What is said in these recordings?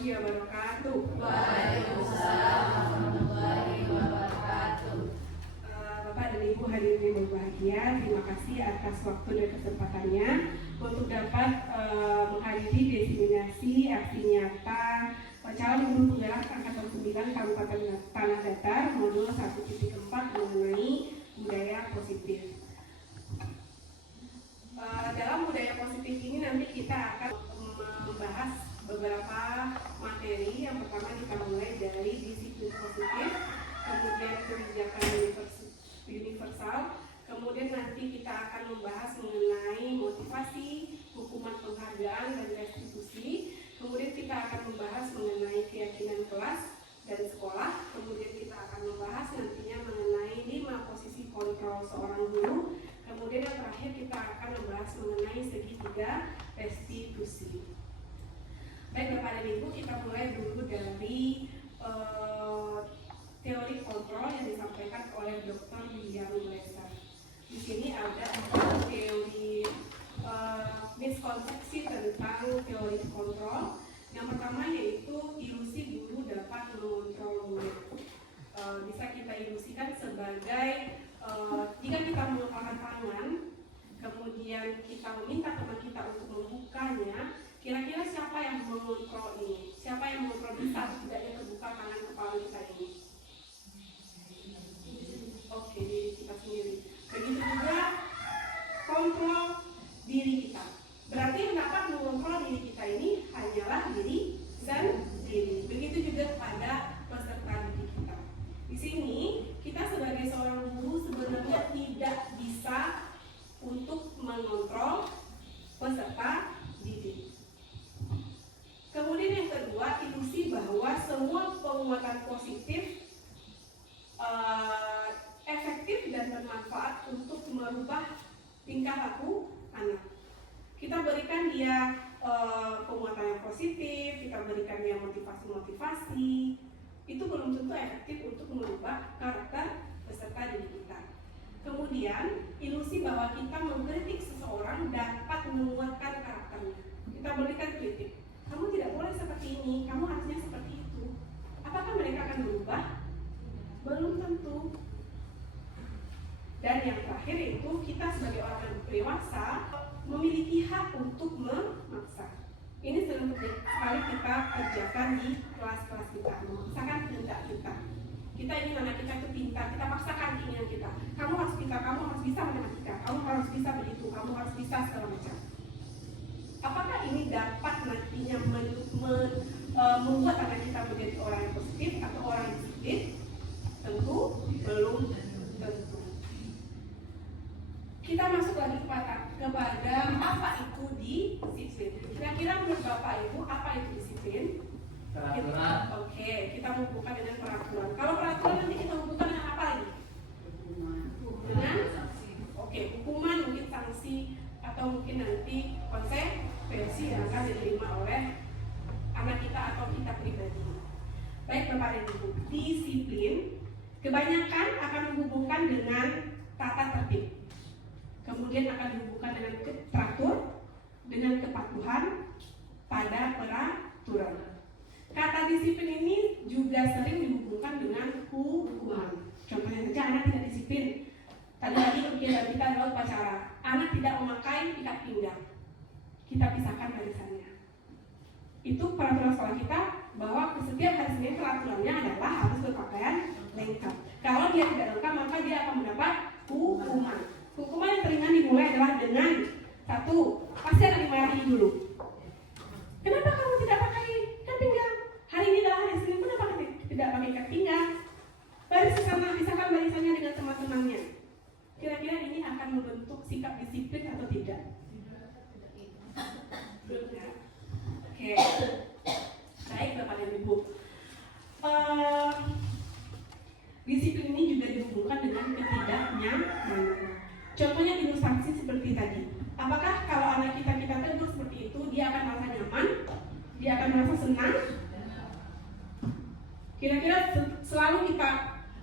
warahmatullahi wabarakatuh. Waalaikumsalam warahmatullahi wabarakatuh. Bapak dan Ibu hadirin yang berbahagia, terima kasih atas waktu dan kesempatannya untuk dapat menghadiri diseminasi aksi nyata calon guru penggerak angkatan 9 Kabupaten Tanah Datar modul 1.4 mengenai budaya positif. Dalam budaya positif ini nanti kita akan membahas beberapa materi. Yang pertama kita mulai dari disiplin positif, kemudian kebijakan universal, kemudian nanti kita akan membahas mengenai motivasi, hukuman penghargaan dan restitusi, kemudian kita akan membahas mengenai keyakinan kelas dan sekolah, kemudian kita akan membahas nantinya mengenai 5 posisi kontrol seorang guru, kemudian yang terakhir kita akan membahas mengenai segitiga restitusi. Baik Bapak dan Ibu, kita mulai dulu dari teori kontrol yang disampaikan oleh Dr. William Glasser. Di sini ada teori miskonsepsi tentang teori kontrol. Yang pertama yaitu ilusi guru dapat mengontrol murid. Bisa kita ilusikan sebagai jika kita mengulurkan tangan, kemudian kita meminta teman kita untuk membukanya, kira-kira siapa yang mengontrol ini? Siapa yang mengontrol bisa tidaknya terbuka tangan kepala kita ini? Oke, diri kita sendiri. Begitu juga kontrol diri kita. Berarti yang dapat mengontrol diri kita ini hanyalah diri sendiri. Begitu juga pada peserta didik kita. Di sini kita sebagai seorang guru sebenarnya tidak bisa untuk mengontrol peserta didik. Kemudian yang kedua, ilusi bahwa semua penguatan positif efektif dan bermanfaat untuk merubah tingkah laku anak. Kita berikan dia penguatan yang positif, kita berikan dia motivasi-motivasi, itu belum tentu efektif untuk merubah karakter peserta didik kita. Kemudian, ilusi bahwa kita mengkritik seseorang dapat menguatkan karakternya. Kita berikan kritik. Kamu tidak boleh seperti ini, kamu harusnya seperti itu. Apakah mereka akan berubah? Belum tentu. Dan yang terakhir itu kita sebagai orang yang dewasa memiliki hak untuk memaksa. Ini sering sekali kita kerjakan di kelas-kelas kita, memaksakan kehendak kita. Kita ingin anak kita itu pintar, kita paksakan keinginan kita. Kamu harus pintar, kamu harus bisa matematika, kamu harus bisa begitu, kamu harus bisa segala macam. Apakah ini dapat nantinya membuat anak kita menjadi orang yang positif atau orang yang disiplin? Tentu belum tentu. Kita masuk lagi kepada apa itu disiplin. Kira-kira menurut Bapak Ibu apa itu disiplin? Peraturan. Oke, kita hubungkan dengan peraturan. Kalau peraturan nanti kita hubungkan dengan apa lagi? Dengan hukuman, mungkin sanksi, atau mungkin nanti konsekuensi yang akan diterima oleh anak kita atau kita pribadi. Baik Bapak dan Ibu, disiplin kebanyakan akan menghubungkan dengan tata tertib. Kemudian akan dihubungkan dengan teratur, dengan kepatuhan pada peraturan. Kata disiplin ini juga sering dihubungkan dengan hukuman. Contohnya saja anak tidak disiplin. Tadi kegiatan kita adalah upacara. Anak tidak memakai ikat pinggang. Kita pisahkan barisannya. Itu peraturan sekolah kita bahwa setiap hari Senin peraturannya adalah harus berpakaian lengkap. Kalau dia tidak lengkap maka dia akan mendapat hukuman. Hukuman yang teringan dimulai adalah dengan 1, pasti akan dimarahi dulu. Kenapa kamu tidak pakai ikat pinggang? Hari ini adalah hari Senin, kenapa tidak pakai ikat pinggang? Baris sana, pisahkan barisannya dengan teman-temannya. Kira-kira ini akan membentuk sikap disiplin atau tidak? Tidak. Oke. Baik Bapak dan Ibu. Disiplin ini juga dihubungkan dengan ketidaknyamanan. Contohnya ilustrasi seperti tadi. Apakah kalau anak kita tegur seperti itu, dia akan merasa nyaman? Dia akan merasa senang? Kira-kira selalu kita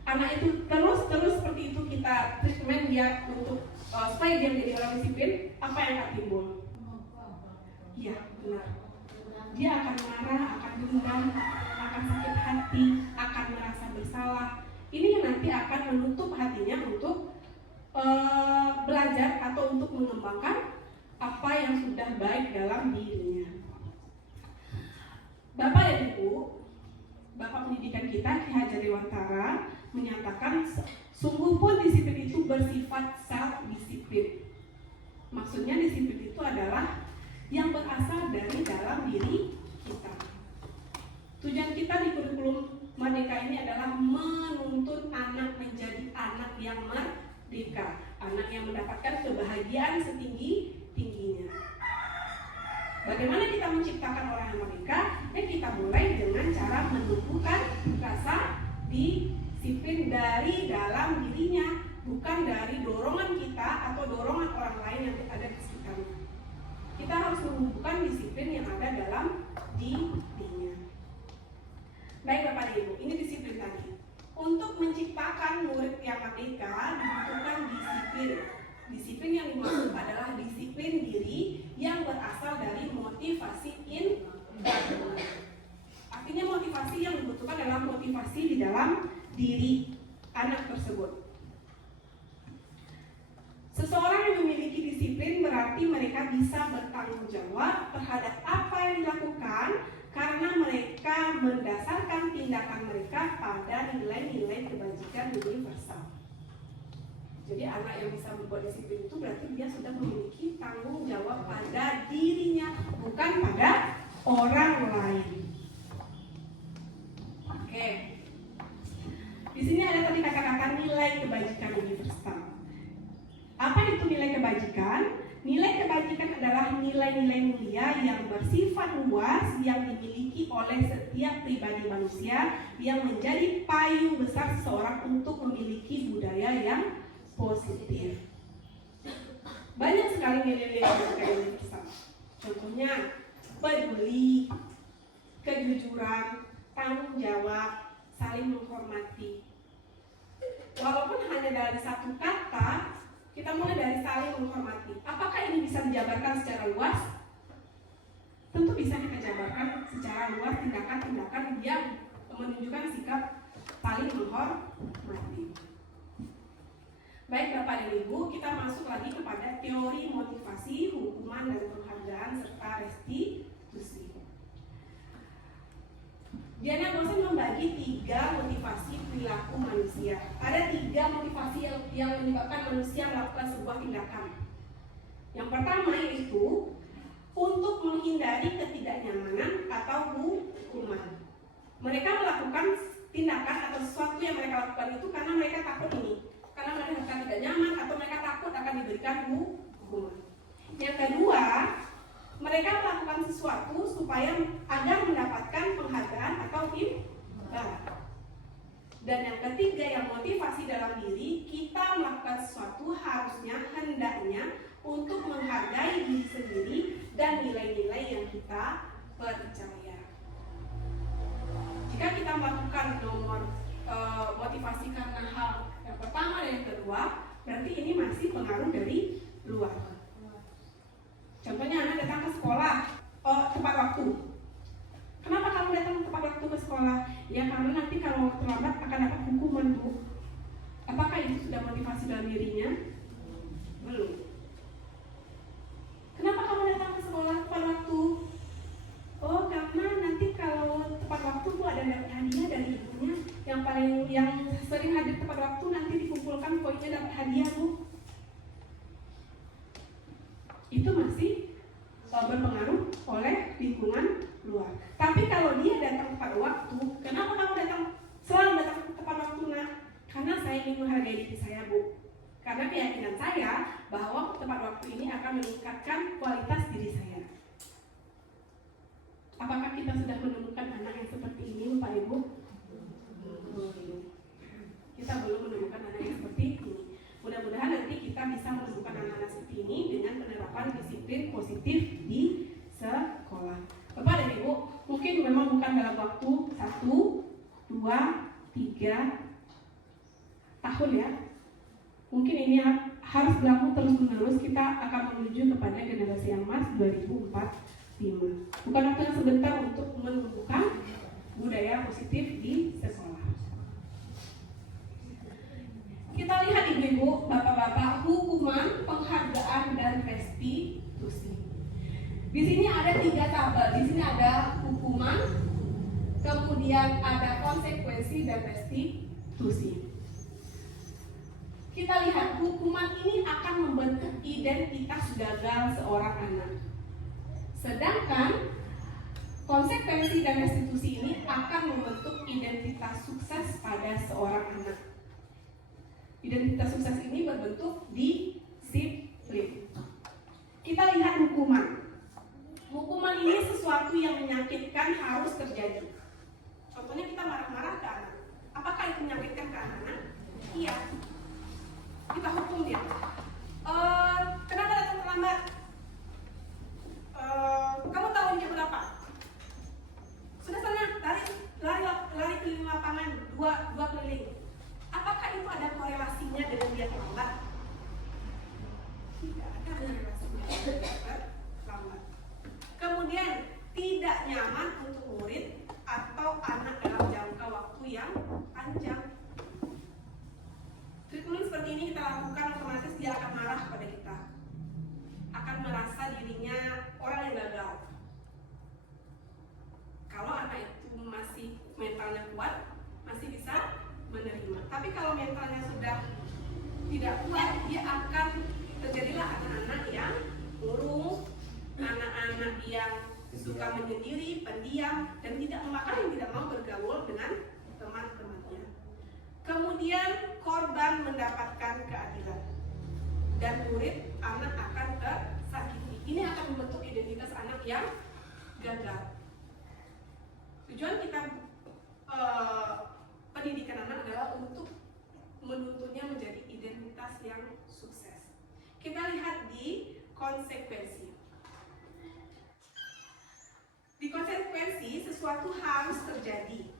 anak itu terus seperti itu kita treatment dia untuk supaya dia menjadi orang disiplin, apa yang akan timbul? Iya, benar. Dia akan marah, akan dendam, akan sakit hati, akan merasa bersalah. Ini yang nanti akan menutup hatinya untuk belajar atau untuk mengembangkan apa yang sudah baik dalam dirinya. Bapak dan Ibu, Bapak pendidikan kita Ki Hajar Dewantara menyatakan sungguh pun disiplin itu bersifat self-disiplin. Maksudnya disiplin itu adalah yang berasal dari dalam diri kita. Tujuan kita di kurikulum Merdeka ini adalah menuntun anak menjadi anak yang merdeka, anak yang mendapatkan kebahagiaan setinggi-tingginya. Bagaimana kita menciptakan orang yang merdeka? Kita mulai dengan cara menumbuhkan rasa disiplin dari dalam dirinya, bukan dari dorongan kita atau dorongan orang lain yang ada di sekitarnya. Kita harus menumbuhkan disiplin yang ada dalam dirinya. Baik Bapak dan Ibu, ini disiplin tadi. Untuk menciptakan murid yang merdeka dibutuhkan disiplin. Disiplin yang dimaksud adalah disiplin diri yang berasal dari motivasi internal. Artinya motivasi yang dibutuhkan adalah motivasi di dalam diri anak tersebut. Seseorang yang memiliki disiplin berarti mereka bisa bertanggung jawab terhadap apa yang dilakukan karena mereka mendasarkan tindakan mereka pada nilai-nilai kebajikan universal. Jadi anak yang bisa membuat disiplin itu berarti dia sudah memiliki tanggung jawab pada dirinya, bukan pada orang lain. Oke. Di sini ada tadi kata-kata nilai kebajikan universal. Apa itu nilai kebajikan? Nilai kebajikan adalah nilai-nilai mulia yang bersifat luas yang dimiliki oleh setiap pribadi manusia yang menjadi payung besar seseorang untuk memiliki budaya yang positif. Banyak sekali nilai-nilai kebajikan universal. Contohnya peduli, kejujuran, tanggung jawab, saling menghormati. Walaupun hanya dari satu kata, kita mulai dari saling menghormati. Apakah ini bisa dijabarkan secara luas? Tentu bisa kita jabarkan secara luas tindakan-tindakan yang menunjukkan sikap saling menghormati. Baik Bapak dan Ibu, kita masuk lagi kepada teori motivasi, hukuman dan penghargaan serta restitusi. Diana Gosen membagi 3 motivasi perilaku manusia. Ada 3 motivasi yang menyebabkan manusia melakukan sebuah tindakan. Yang pertama yaitu untuk menghindari ketidaknyamanan atau hukuman. Mereka melakukan tindakan atau sesuatu yang mereka lakukan itu karena mereka takut ini, karena mereka tidak nyaman atau mereka takut akan diberikan hukuman. Yang kedua, mereka melakukan sesuatu supaya agar mendapatkan penghargaan atau imbalan. Dan yang ketiga, yang motivasi dalam diri, kita melakukan sesuatu harusnya, hendaknya untuk menghargai diri sendiri dan nilai-nilai yang kita percaya. Jika kita melakukan motivasi karena hal yang pertama dan yang kedua, berarti ini masih pengaruh dari luar. Contohnya anak datang ke sekolah tepat waktu. Kenapa kamu datang tepat waktu ke sekolah? Ya karena nanti kalau terlambat akan dapat hukuman, Bu. Apakah itu sudah motivasi dalam dirinya? Belum. Kenapa kamu datang ke sekolah tepat waktu? Oh karena nanti kalau tepat waktu Bu ada dapat hadiah dari ibunya. Yang sering hadir tepat waktu nanti dikumpulkan poinnya dapat hadiah, Bu. Itu masih berpengaruh oleh lingkungan luar. Tapi kalau dia datang tepat waktu, kenapa kamu selalu datang tepat waktu, Nak? Karena saya ingin menghargai diri saya, Bu. Karena keyakinan saya bahwa tepat waktu ini akan meningkatkan kualitas diri saya. Apakah kita sudah menemukan anak yang seperti ini, Bapak Ibu? Kita belum menemukan anak yang seperti ini. Mudah-mudahan nanti kita bisa menemukan anak-anak seperti ini dengan penerapan disiplin positif di sekolah. Bapak dan Ibu, mungkin memang bukan dalam waktu 1, 2, 3 tahun ya. Mungkin ini harus berlaku terus-menerus. Kita akan menuju kepada generasi emas 2045. 5. Bukan waktu yang sebentar untuk menumbuhkan budaya positif di sekolah. Kita lihat ibu-ibu, bapak-bapak, hukuman, penghargaan, dan restitusi. Di sini ada 3 tabel. Di sini ada hukuman, kemudian ada konsekuensi dan restitusi. Kita lihat hukuman ini akan membentuk identitas gagal seorang anak. Sedangkan konsekuensi dan restitusi ini akan membentuk identitas sukses pada seorang anak. Identitas sukses ini berbentuk disiplin. Kita lihat hukuman. Hukuman ini sesuatu yang menyakitkan harus terjadi. Contohnya kita marah-marah ke anak. Apakah itu menyakitkan ke anak? Iya. Kita hukum dia. Kenapa datang terlambat? Kamu tahu jam berapa? Sudah sana, lari keliling lapangan, dua keliling. Apakah itu ada korelasinya dengan dia terlambat? Tidak ada korelasinya dengan dia terlambat. Kemudian tidak nyaman untuk murid atau anak dalam jangka waktu yang panjang. Treatment seperti ini kita lakukan, otomatis dia akan marah kepada kita, akan merasa dirinya orang yang gagal. Kalau anak itu masih mentalnya kuat, masih bisa menerima. Tapi kalau mentalnya sudah tidak kuat, dia akan terjadilah anak-anak yang murung, anak-anak yang suka menyendiri, pendiam, dan tidak mau bergaul dengan teman-temannya. Kemudian korban mendapatkan keadilan, dan murid anak akan tersakiti. Ini akan membentuk identitas anak yang gagal. Tujuan kita pendidikan anak adalah untuk menuntunnya menjadi identitas yang sukses. Kita lihat di konsekuensi. Di konsekuensi, sesuatu harus terjadi.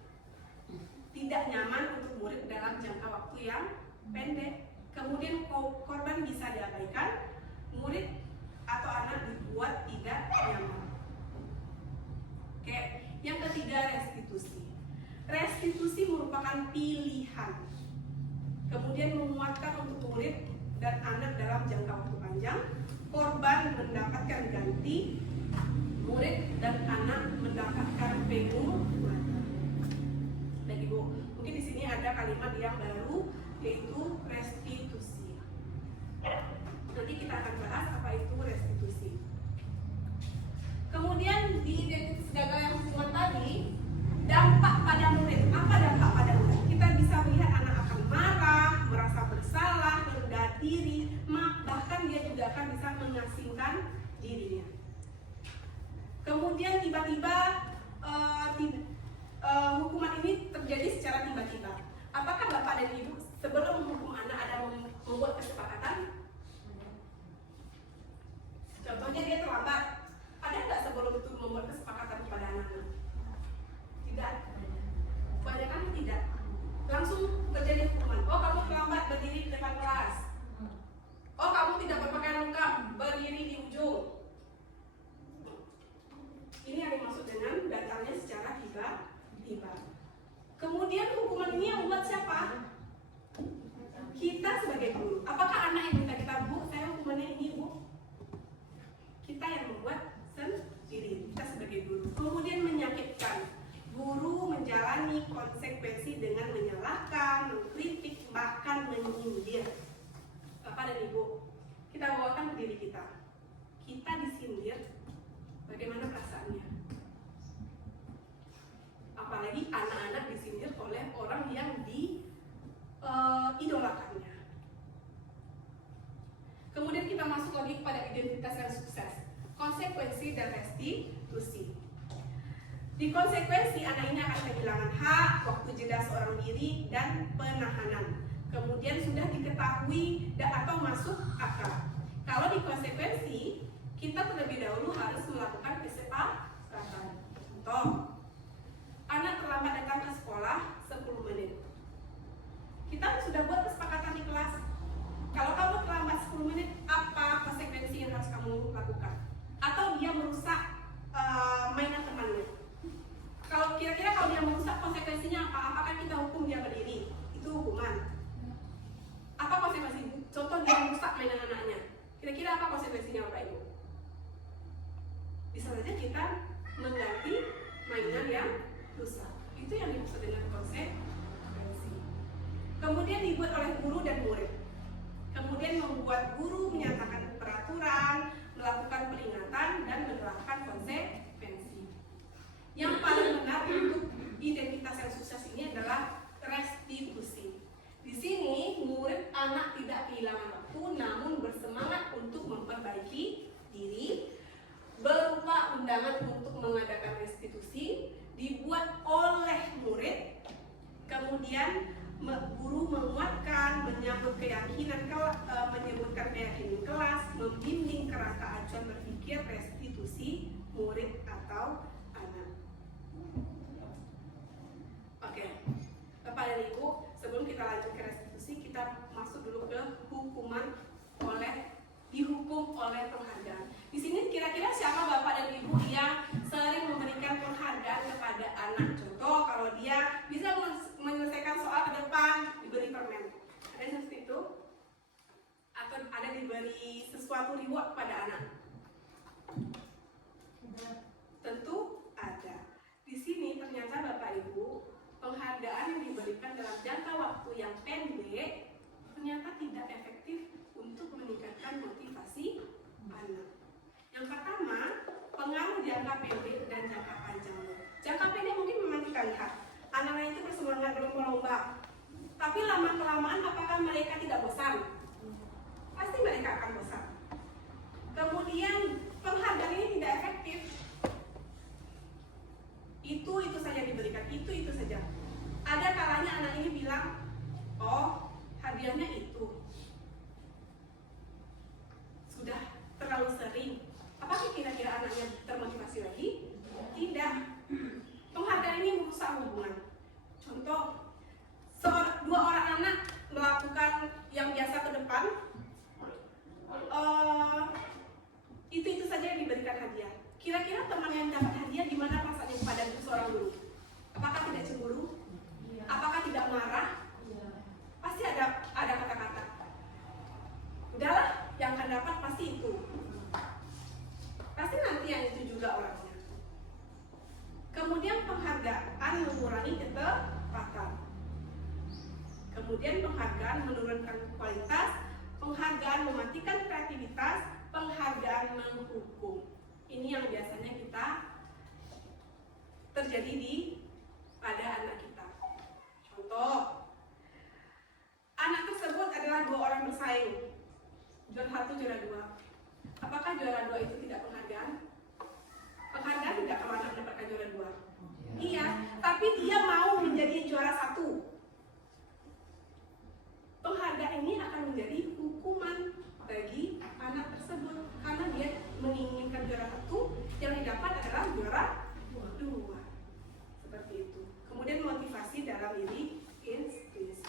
Tidak nyaman untuk murid dalam jangka waktu yang pendek. Kemudian korban bisa diabaikan, murid atau anak dibuat tidak nyaman. Oke, yang ketiga restitusi. Restitusi merupakan pilihan. Kemudian menguatkan untuk murid dan anak dalam jangka waktu panjang. Korban mendapatkan ganti, murid dan anak mendapatkan pengumuman. Baik Ibu, mungkin di sini ada kalimat yang baru, yaitu restitusi. Nanti kita akan bahas apa itu restitusi. Kemudian di identitas gagal yang hukuman tadi, dampak pada murid. Apa dampak pada murid? Kita bisa melihat anak akan marah, merasa bersalah, rendah diri, bahkan dia juga akan bisa mengasingkan dirinya. Kemudian tiba-tiba hukuman ini terjadi secara tiba-tiba. Apakah Bapak dan Ibu sebelum menghukum anak ada membuat kesepakatan? Contohnya dia terlambat. Ada nggak sebelum itu membuat kesepakatan kepada anak-anak? Tidak. Kebanyakan tidak. Langsung terjadi hukuman. Oh, kamu terlambat berdiri di depan kelas. Oh, kamu tidak berpakaian lengkap, berdiri di ujung. Ini yang dimaksud dengan datangnya secara tiba-tiba. Kemudian hukuman ini yang membuat siapa? Kita sebagai guru. Apakah anak yang minta kita, Bu, saya hukumannya ini, Bu? Kita yang membuat sendiri, kita sebagai guru. Kemudian menyakitkan. Guru menjalani konsekuensi dengan menyalahkan, mengkritik, bahkan menyindir. Bapak dan Ibu, kita bawakan ke diri kita. Kita disindir, bagaimana perasaannya? Apalagi anak-anak disindir oleh orang yang diidolakannya. Kemudian kita masuk lagi kepada identitas yang sukses, konsekuensi dan restitusi. Di konsekuensi, anak ini akan kehilangan hak, waktu jeda seorang diri, dan penahanan. Kemudian sudah diketahui atau masuk akal. Kalau di konsekuensi, kita terlebih dahulu harus melakukan kesepakatan. Contoh, anak terlambat datang ke sekolah 10 menit. Kita sudah buat kesepakatan di kelas. Kalau kamu terlambat 10 menit, apa konsekuensi yang harus kamu lakukan? Atau dia merusak Itu yang dimaksud dengan konsekuensi. Kemudian dibuat oleh guru dan murid. Kemudian membuat guru menyatakan peraturan, melakukan peringatan, dan menerapkan konsekuensi. Yang paling benar untuk identitas yang sukses ini adalah restitusi. Di sini murid anak tidak kehilangan waktu, namun bersemangat untuk memperbaiki diri, berupa undangan untuk mengadakan restitusi dibuat oleh murid. Kemudian guru menguatkan, menyambut keyakinan menyebutkan keyakinan kelas, membimbing kerangka acuan berpikir restitusi murid atau anak. Oke, Bapak dan Ibu, sebelum kita lanjut ke restitusi, kita masuk dulu ke dihukum oleh penghargaan. Di sini kira-kira siapa Bapak dan Ibu yang sering memberikan penghargaan kepada anak? Contoh, kalau dia bisa menyelesaikan soal ke depan, diberi permen. Ada yang seperti itu? Atau ada diberi sesuatu reward kepada anak? Tentu ada. Di sini ternyata Bapak Ibu, penghargaan yang diberikan dalam jangka waktu yang pendek ternyata tidak efektif untuk meningkatkan motivasi anak. Yang pertama, pengaruh jangka pendek dan jangka panjang. Jangka pendek mungkin memang kita lihat anak-anak itu bersemangat berlomba-lomba, tapi lama-kelamaan apakah mereka tidak bosan? Pasti mereka akan bosan. Kemudian penghargaan ini tidak efektif. Itu saja diberikan, itu saja. Ada kalanya anak ini bilang, oh hadiahnya itu sudah terlalu sering. Apakah kira-kira anaknya termotivasi lagi? Tidak. Penghargaan ini merusak hubungan. Contoh, dua orang anak melakukan yang biasa ke depan, itu saja yang diberikan hadiah. Kira-kira teman yang dapat hadiah gimana perasaannya kepada seorang guru? Apakah tidak cemburu? Apakah tidak marah? Pasti ada kata-kata. Udahlah, yang akan dapat pasti itu. Pasti nanti yang itu juga orangnya. Kemudian penghargaan mengurangi ketepatan. Kemudian penghargaan menurunkan kualitas, penghargaan mematikan kreativitas, penghargaan menghukum. Ini yang biasanya kita terjadi pada anak kita. Contoh, anak tersebut adalah dua orang bersaing, juara 1, juara 2. Apakah juara 2 itu tidak penghargaan? Penghargaan tidak kalau anak mendapatkan juara 2. Iya, tapi dia mau menjadi juara 1. Penghargaan ini akan menjadi hukuman bagi anak tersebut karena dia menginginkan juara 1, yang didapat adalah juara 2. Seperti itu. Kemudian motivasi dalam diri institusi.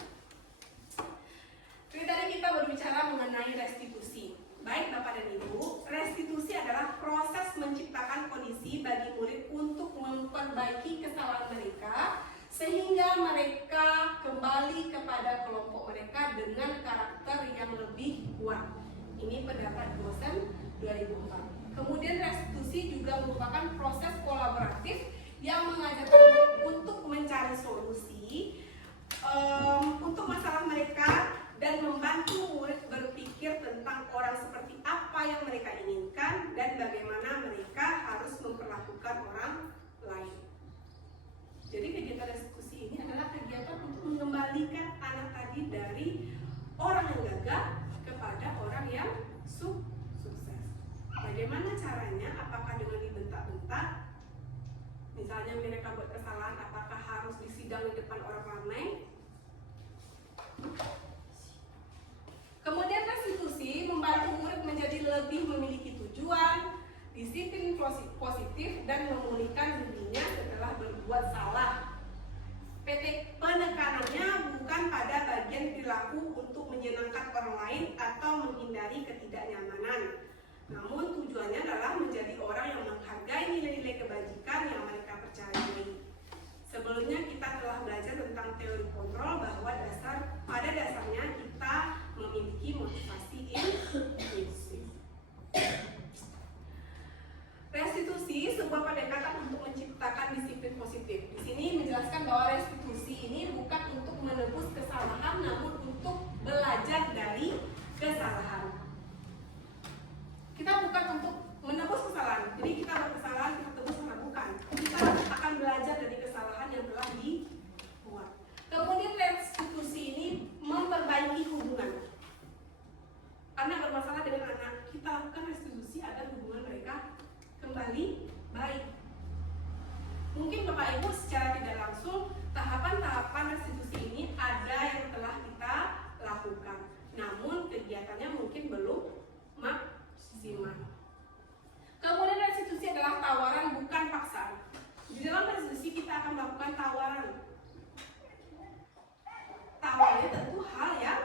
Tadi kita berbicara mengenai restitusi. Baik Bapak dan Ibu, restitusi adalah proses menciptakan kondisi bagi murid untuk memperbaiki kesalahan mereka sehingga mereka kembali kepada kelompok mereka dengan karakter yang lebih kuat. Ini pendapat dosen 2004. Kemudian restitusi juga merupakan proses kolaboratif yang mengajarkan murid untuk mencari solusi untuk masalah mereka dan membantu murid berpikir tentang orang seperti apa yang mereka inginkan dan bagaimana mereka harus memperlakukan orang lain. Jadi kegiatan restitusi ini adalah kegiatan untuk mengembalikan anak tadi dari orang yang gagal kepada orang yang sukses. Bagaimana caranya? Apakah dengan dibentak-bentak? Misalnya mereka buat kesalahan, apakah harus disidang di depan orang ramai? Kemudian restitusi membantu murid menjadi lebih memiliki tujuan, disiplin positif, dan memulihkan dirinya setelah berbuat salah. Penekanannya bukan pada bagian perilaku untuk menyenangkan orang lain atau menghindari ketidaknyamanan. Namun tujuannya adalah menjadi orang yang menghargai nilai-nilai kebajikan yang mereka percayai. Sebelumnya kita telah belajar tentang teori kontrol bahwa pada dasarnya kita memiliki motivasi impulsif. Restitusi sebuah pendekatan untuk menciptakan disiplin positif. Di sini menjelaskan bahwa tahapan restitusi ini ada yang telah kita lakukan, namun kegiatannya mungkin belum maksimal. Kemudian restitusi adalah tawaran bukan paksaan. Di dalam restitusi kita akan melakukan tawaran. Tawarannya tentu hal yang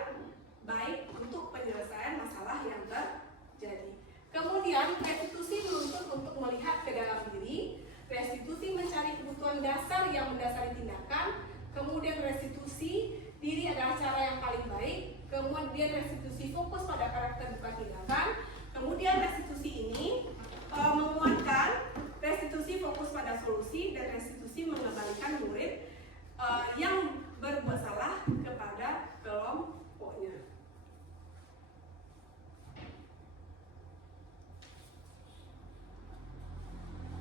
baik untuk penyelesaian masalah yang terjadi. Kemudian restitusi menuntut untuk melihat ke dalam diri. Restitusi mencari kebutuhan dasar yang mendasari tindakan. Kemudian restitusi diri adalah cara yang paling baik. Kemudian restitusi fokus pada karakter bukan tindakan. Kemudian restitusi ini menguatkan restitusi fokus pada solusi, dan restitusi mengembalikan murid yang berbuat salah kepada kelompoknya.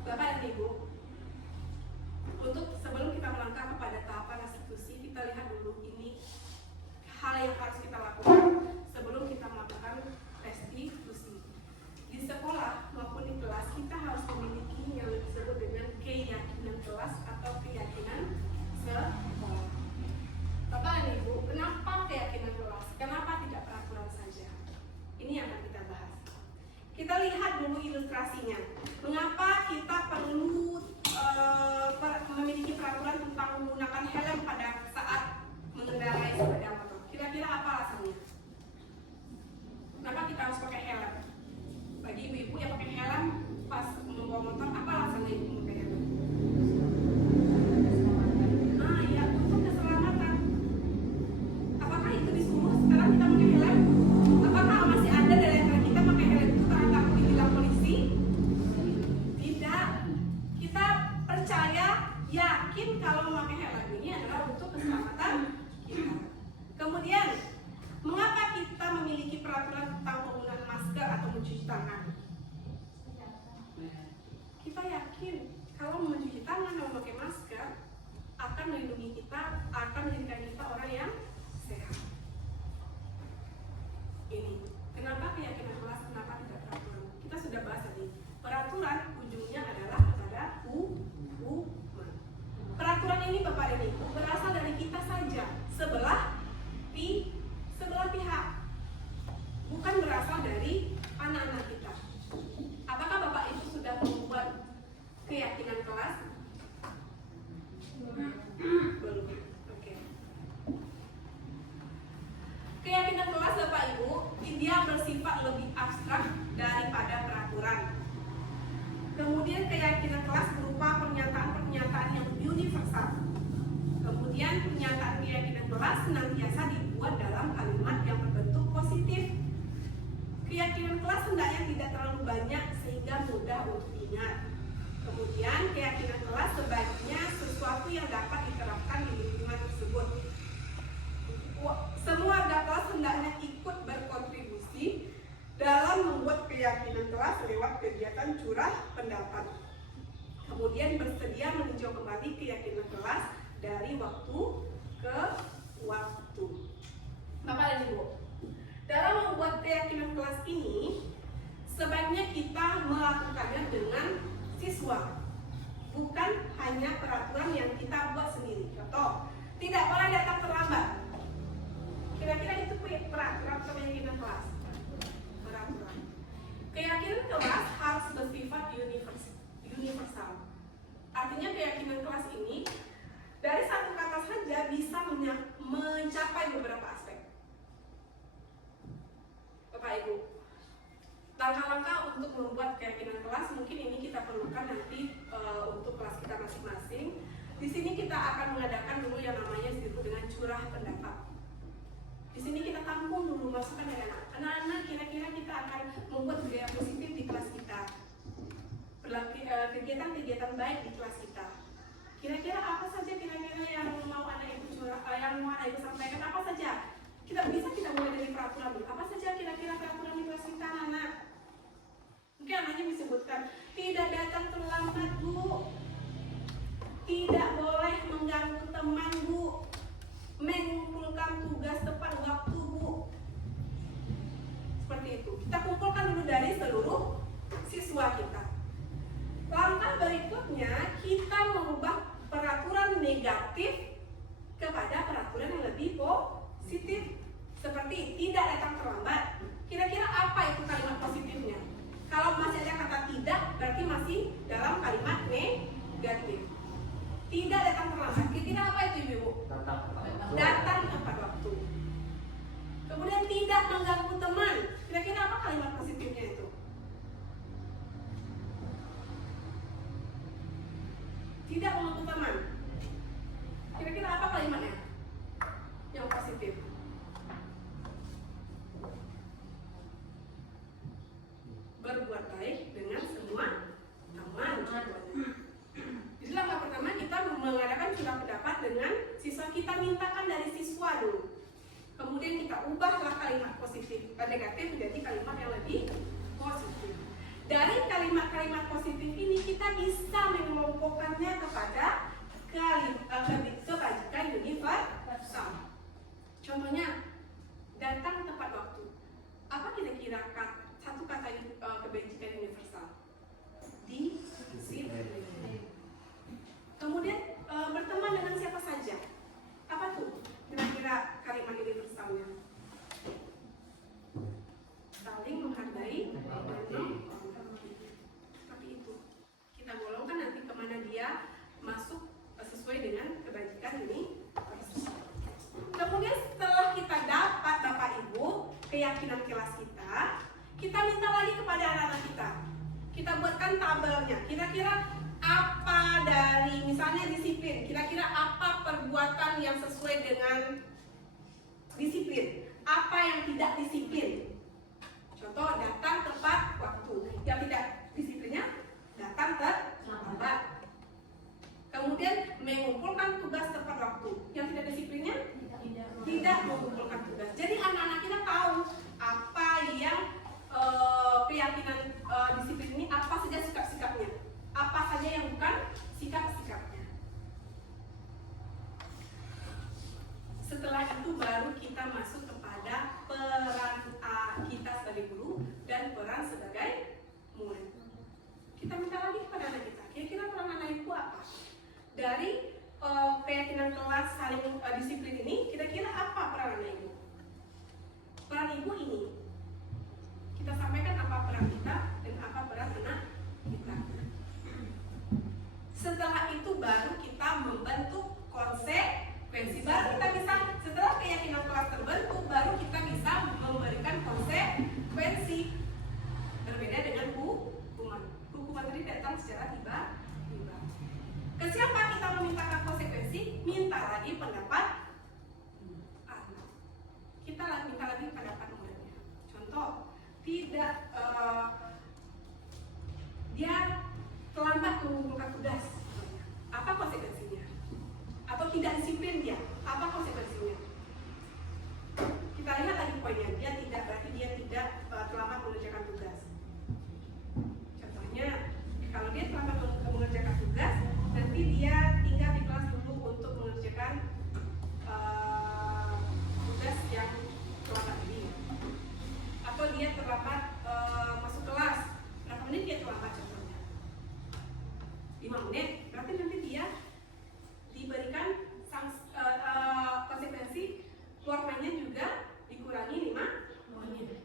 Bapak dan Ibu, untuk sebelum kita melangkah kepada tahapan restitusi, kita lihat dulu ini hal yang harus kita lakukan sebelum kita melakukan restitusi. Di sekolah maupun di kelas kita harus memiliki yang disebut dengan keyakinan kelas atau keyakinan sekolah. Bapak dan Ibu, kenapa keyakinan kelas? Kenapa tidak peraturan saja? Ini yang akan kita bahas. Kita lihat dulu ilustrasinya. Mengapa kita perlu memiliki peraturan tentang menggunakan helm pada saat mengendarai sepeda motor? Kira-kira apa alasannya? Kenapa kita harus pakai helm? Bagi ibu-ibu yang pakai helm pas membawa motor, apa alasannya ibu memakai helm? Ya, untuk keselamatan. Apakah itu disuruh sekarang kita pakai helm? Apakah masih ada dari antara kita pakai helm itu karena takut ditilang polisi? Tidak. Kita percaya, yakin kalau memakai helm ini adalah untuk keselamatan kita. Kemudian, mengapa kita memiliki peraturan tentang penggunaan masker atau mencuci tangan? Kita yakin kalau mencuci tangan dan memakai masker akan melindungi kita, akan menjadikan kita orang yang sehat. Ini kenapa keyakinan kelas, kenapa tidak peraturan? Kita sudah bahas tadi. Peraturan ujungnya adalah kepada hukuman. Peraturan ini Bapak dan Ibu berasal dari kita saja, sebelah pihak, bukan berasal dari anak-anak kita. Apakah Bapak Ibu sudah membuat keyakinan kelas? Belum. Oke. Keyakinan kelas Bapak Ibu, dia bersifat lebih abstrak daripada peraturan. Kemudian keyakinan kelas berupa pernyataan-pernyataan yang universal. Kemudian pernyataan keyakinan kelas senantiasa dibuat dalam kalimat yang berbentuk positif. Keyakinan kelas hendaknya tidak terlalu banyak sehingga mudah untuk diingat. Kemudian keyakinan kelas sebaiknya sesuatu yang dapat diterapkan di lingkungan tersebut. Semua warga kelas hendaknya ikut berkontribusi dalam membuat keyakinan kelas lewat kegiatan curah pendapat. Kemudian bersedia meninjau kembali keyakinan kelas dari waktu ke waktu. Bapak dan Ibu, dalam membuat keyakinan kelas ini, sebaiknya kita melakukannya dengan siswa, bukan hanya peraturan yang kita buat sendiri. Contoh, tidak boleh datang terlambat. Kira-kira itu peraturan keyakinan kelas. Peraturan. Keyakinan kelas harus bersifat universal. Artinya keyakinan kelas ini dari satu kata saja bisa mencapai beberapa aspek. Bapak Ibu, langkah-langkah untuk membuat keyakinan kelas mungkin ini kita perlukan nanti untuk kelas kita masing-masing. Di sini kita akan mengadakan dulu yang namanya disebut dengan curah pendapat. Di sini kita tampung dulu masukan dari anak-anak. Kira-kira kita akan membuat budaya positif di kelas kita, kegiatan-kegiatan baik di kelas kita. Kira-kira apa saja kira-kira yang mau anak ibu sampaikan, apa saja? Kita mulai dari peraturan dulu. Apa saja kira-kira peraturan di kelas kita, anak? Mungkin anaknya disebutkan tidak datang terlambat, Bu. Tidak boleh mengganggu teman, Bu. Mengumpulkan tugas tepat waktu, Bu. Seperti itu. Kita kumpulkan dulu dari seluruh siswa kita. Langkah berikutnya kita mengubah peraturan negatif kepada Datang tepat waktu. Kemudian tidak mengganggu teman. Kira-kira apa kalimat positifnya itu? Tidak mengganggu teman. Kira-kira apa kalimatnya yang positif? Berbuat baik dengan semua teman. Jadi langkah pertama kita mengadakan surat pendapat dengan siswa, kita mintakan dari siswa dulu. Kemudian kita ubahlah kalimat positif dan negatif menjadi kalimat yang lebih positif. Dari kalimat-kalimat positif ini kita bisa mengelompokkannya kepada kebajikan universal. Contohnya, datang tepat waktu. Apa kira-kira satu kata kebajikan universal? Disiplin. Kemudian berteman dengan siapa saja. Apa tuh kira-kira kalimat universalnya? Saling menghargai dan menghormati. Seperti itu. Kita golongkan nanti kemana dia masuk sesuai dengan kebajikan ini. Kemudian setelah kita dapat Bapak Ibu keyakinan kelas kita minta lagi kepada anak-anak kita. Kita buatkan tabelnya. Kira-kira apa dari misalnya disiplin, kira-kira apa perbuatan yang sesuai dengan disiplin, apa yang tidak disiplin. Contoh, datang tepat waktu. Yang tidak disiplinnya datang terlambat. Kemudian mengumpulkan tugas tepat waktu. Yang tidak disiplinnya tidak mengumpulkan tugas. Jadi anak-anak kita tahu apa yang keyakinan disiplin ini, apa saja sikap-sikapnya, apa saja yang bukan sikap-sikapnya. Setelah itu baru kita masuk kepada peran kita sebagai guru dan peran sebagai murid. Kita minta lagi kepada anak kita, kira-kira peran anak ibu apa? Dari keyakinan kelas saling disiplin ini, kira-kira apa peran anak ibu? Peran ibu ini, kita sampaikan apa peran kita dan apa peran anak kita. Setelah itu baru kita membentuk konsekuensi. Baru kita bisa, setelah keyakinan kelas terbentuk, baru kita bisa memberikan konsekuensi. Berbeda dengan hukuman. Hukuman tadi datang secara tiba-tiba. Ke siapa kita memintakan konsekuensi? Minta lagi pendapat anak. Kita minta lagi pendapat muridnya. Contoh, tidak dia terlambat mengumpulkan tugas, apa konsekuensinya? Atau tidak disiplin dia, apa konsekuensinya? Kita lihat lagi poinnya, dia tidak, berarti dia tidak terlambat mengerjakan tugas. Contohnya, kalau dia terlambat mengerjakan tugas, nanti dia tinggal di kelas dulu untuk mengerjakan tugas yang terlambat ini. Atau dia terlambat masuk kelas, berapa menit dia terlambat contohnya? 5 menit, berarti nanti dia diberikan konsekuensi keluar mainnya juga dikurangi 5 menit.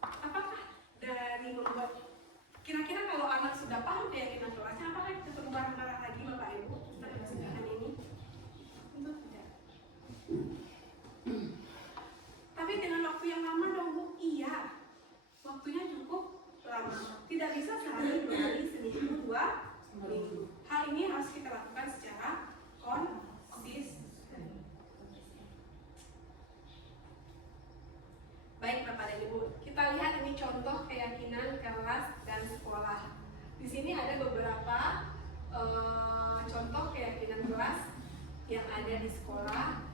Apakah dari membuat, kira-kira kalau anak sudah paham keyakinan kelasnya, apakah kita perlu marah-marah lagi Bapak Ibu tentang kesempatan ini? Tentu tidak. Tapi dengan waktu yang lama dong Bu? Iya, waktunya cukup lama. Tidak bisa sehari, 2 hari, seminggu, 2 minggu. Hal ini harus kita lakukan secara konsisten. Baik Bapak dan Ibu, kita lihat ini contoh keyakinan kelas dan sekolah. Di sini ada beberapa contoh keyakinan kelas yang ada di sekolah.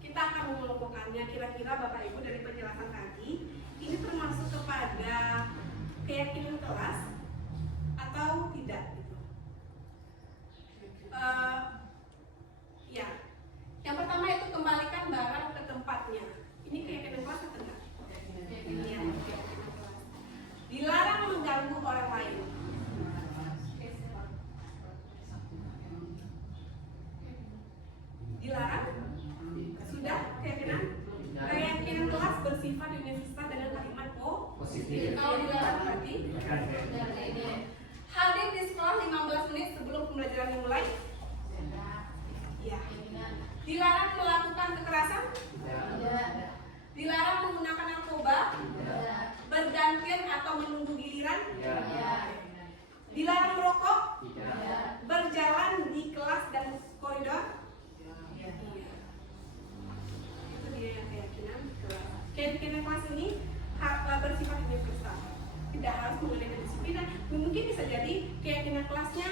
Kita akan mengelompokkannya. Kira-kira Bapak Ibu dari penjelasan tadi, ini termasuk kepada keyakinan kelas atau tidak gitu. Ya, yang pertama itu kembalikan barang ke tempatnya. Ini keyakinan kelas atau tidak? Iya, keyakinan kelas. Dilarang mengganggu orang lain. Dilarang? Sudah keyakinan? Keyakinan kelas bersifat universal dengan kalimat positif. Kalau dilarang berarti hadir di sekolah 15 menit sebelum pembelajaran dimulai. Ya. Dilarang melakukan kekerasan? Tidak. Dilarang menggunakan narkoba? Tidak. Bergantian atau menunggu giliran? Tidak. Dilarang merokok? Tidak. Berjalan di kelas dan koridor? Iya. Itu dia yang keyakinan kelas. Keyakinan kelas ini bersifat universal, tidak harus mengenai kedisiplinan. Mungkin bisa jadi keyakinan kelasnya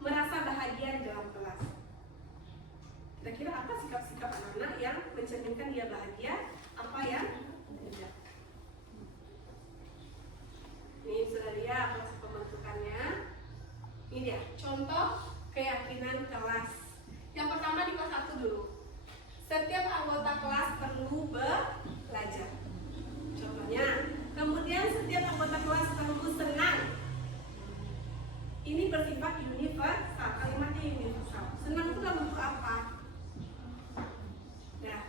merasa bahagia di dalam kelas. Kira-kira apa sikap-sikap anak-anak yang mencerminkan dia bahagia, apa yang tidak. Ini sudah lihat proses pembentukannya. Ini dia contoh keyakinan kelas. Yang pertama di kelas 1 dulu. Setiap anggota kelas perlu belajar. Contohnya, kemudian setiap anggota kelas perlu senang. Ini bersifat universal, kalimatnya universal. Senang itu dalam bentuk apa? Nah,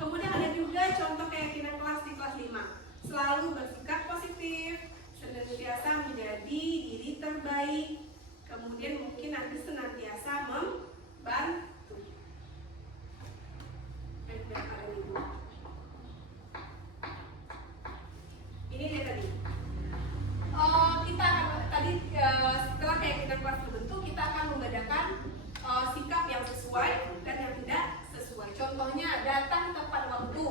kemudian ada juga contoh keyakinan kelas di kelas 5. Selalu bersikap positif, senantiasa menjadi diri terbaik, kemudian mungkin nanti senantiasa membantu. Ini dia tadi. Kita akan tadi setelah keyakinan kelas terbentuk, kita akan membedakan sikap yang sesuai dan yang tidak sesuai. Contohnya datang tepat waktu.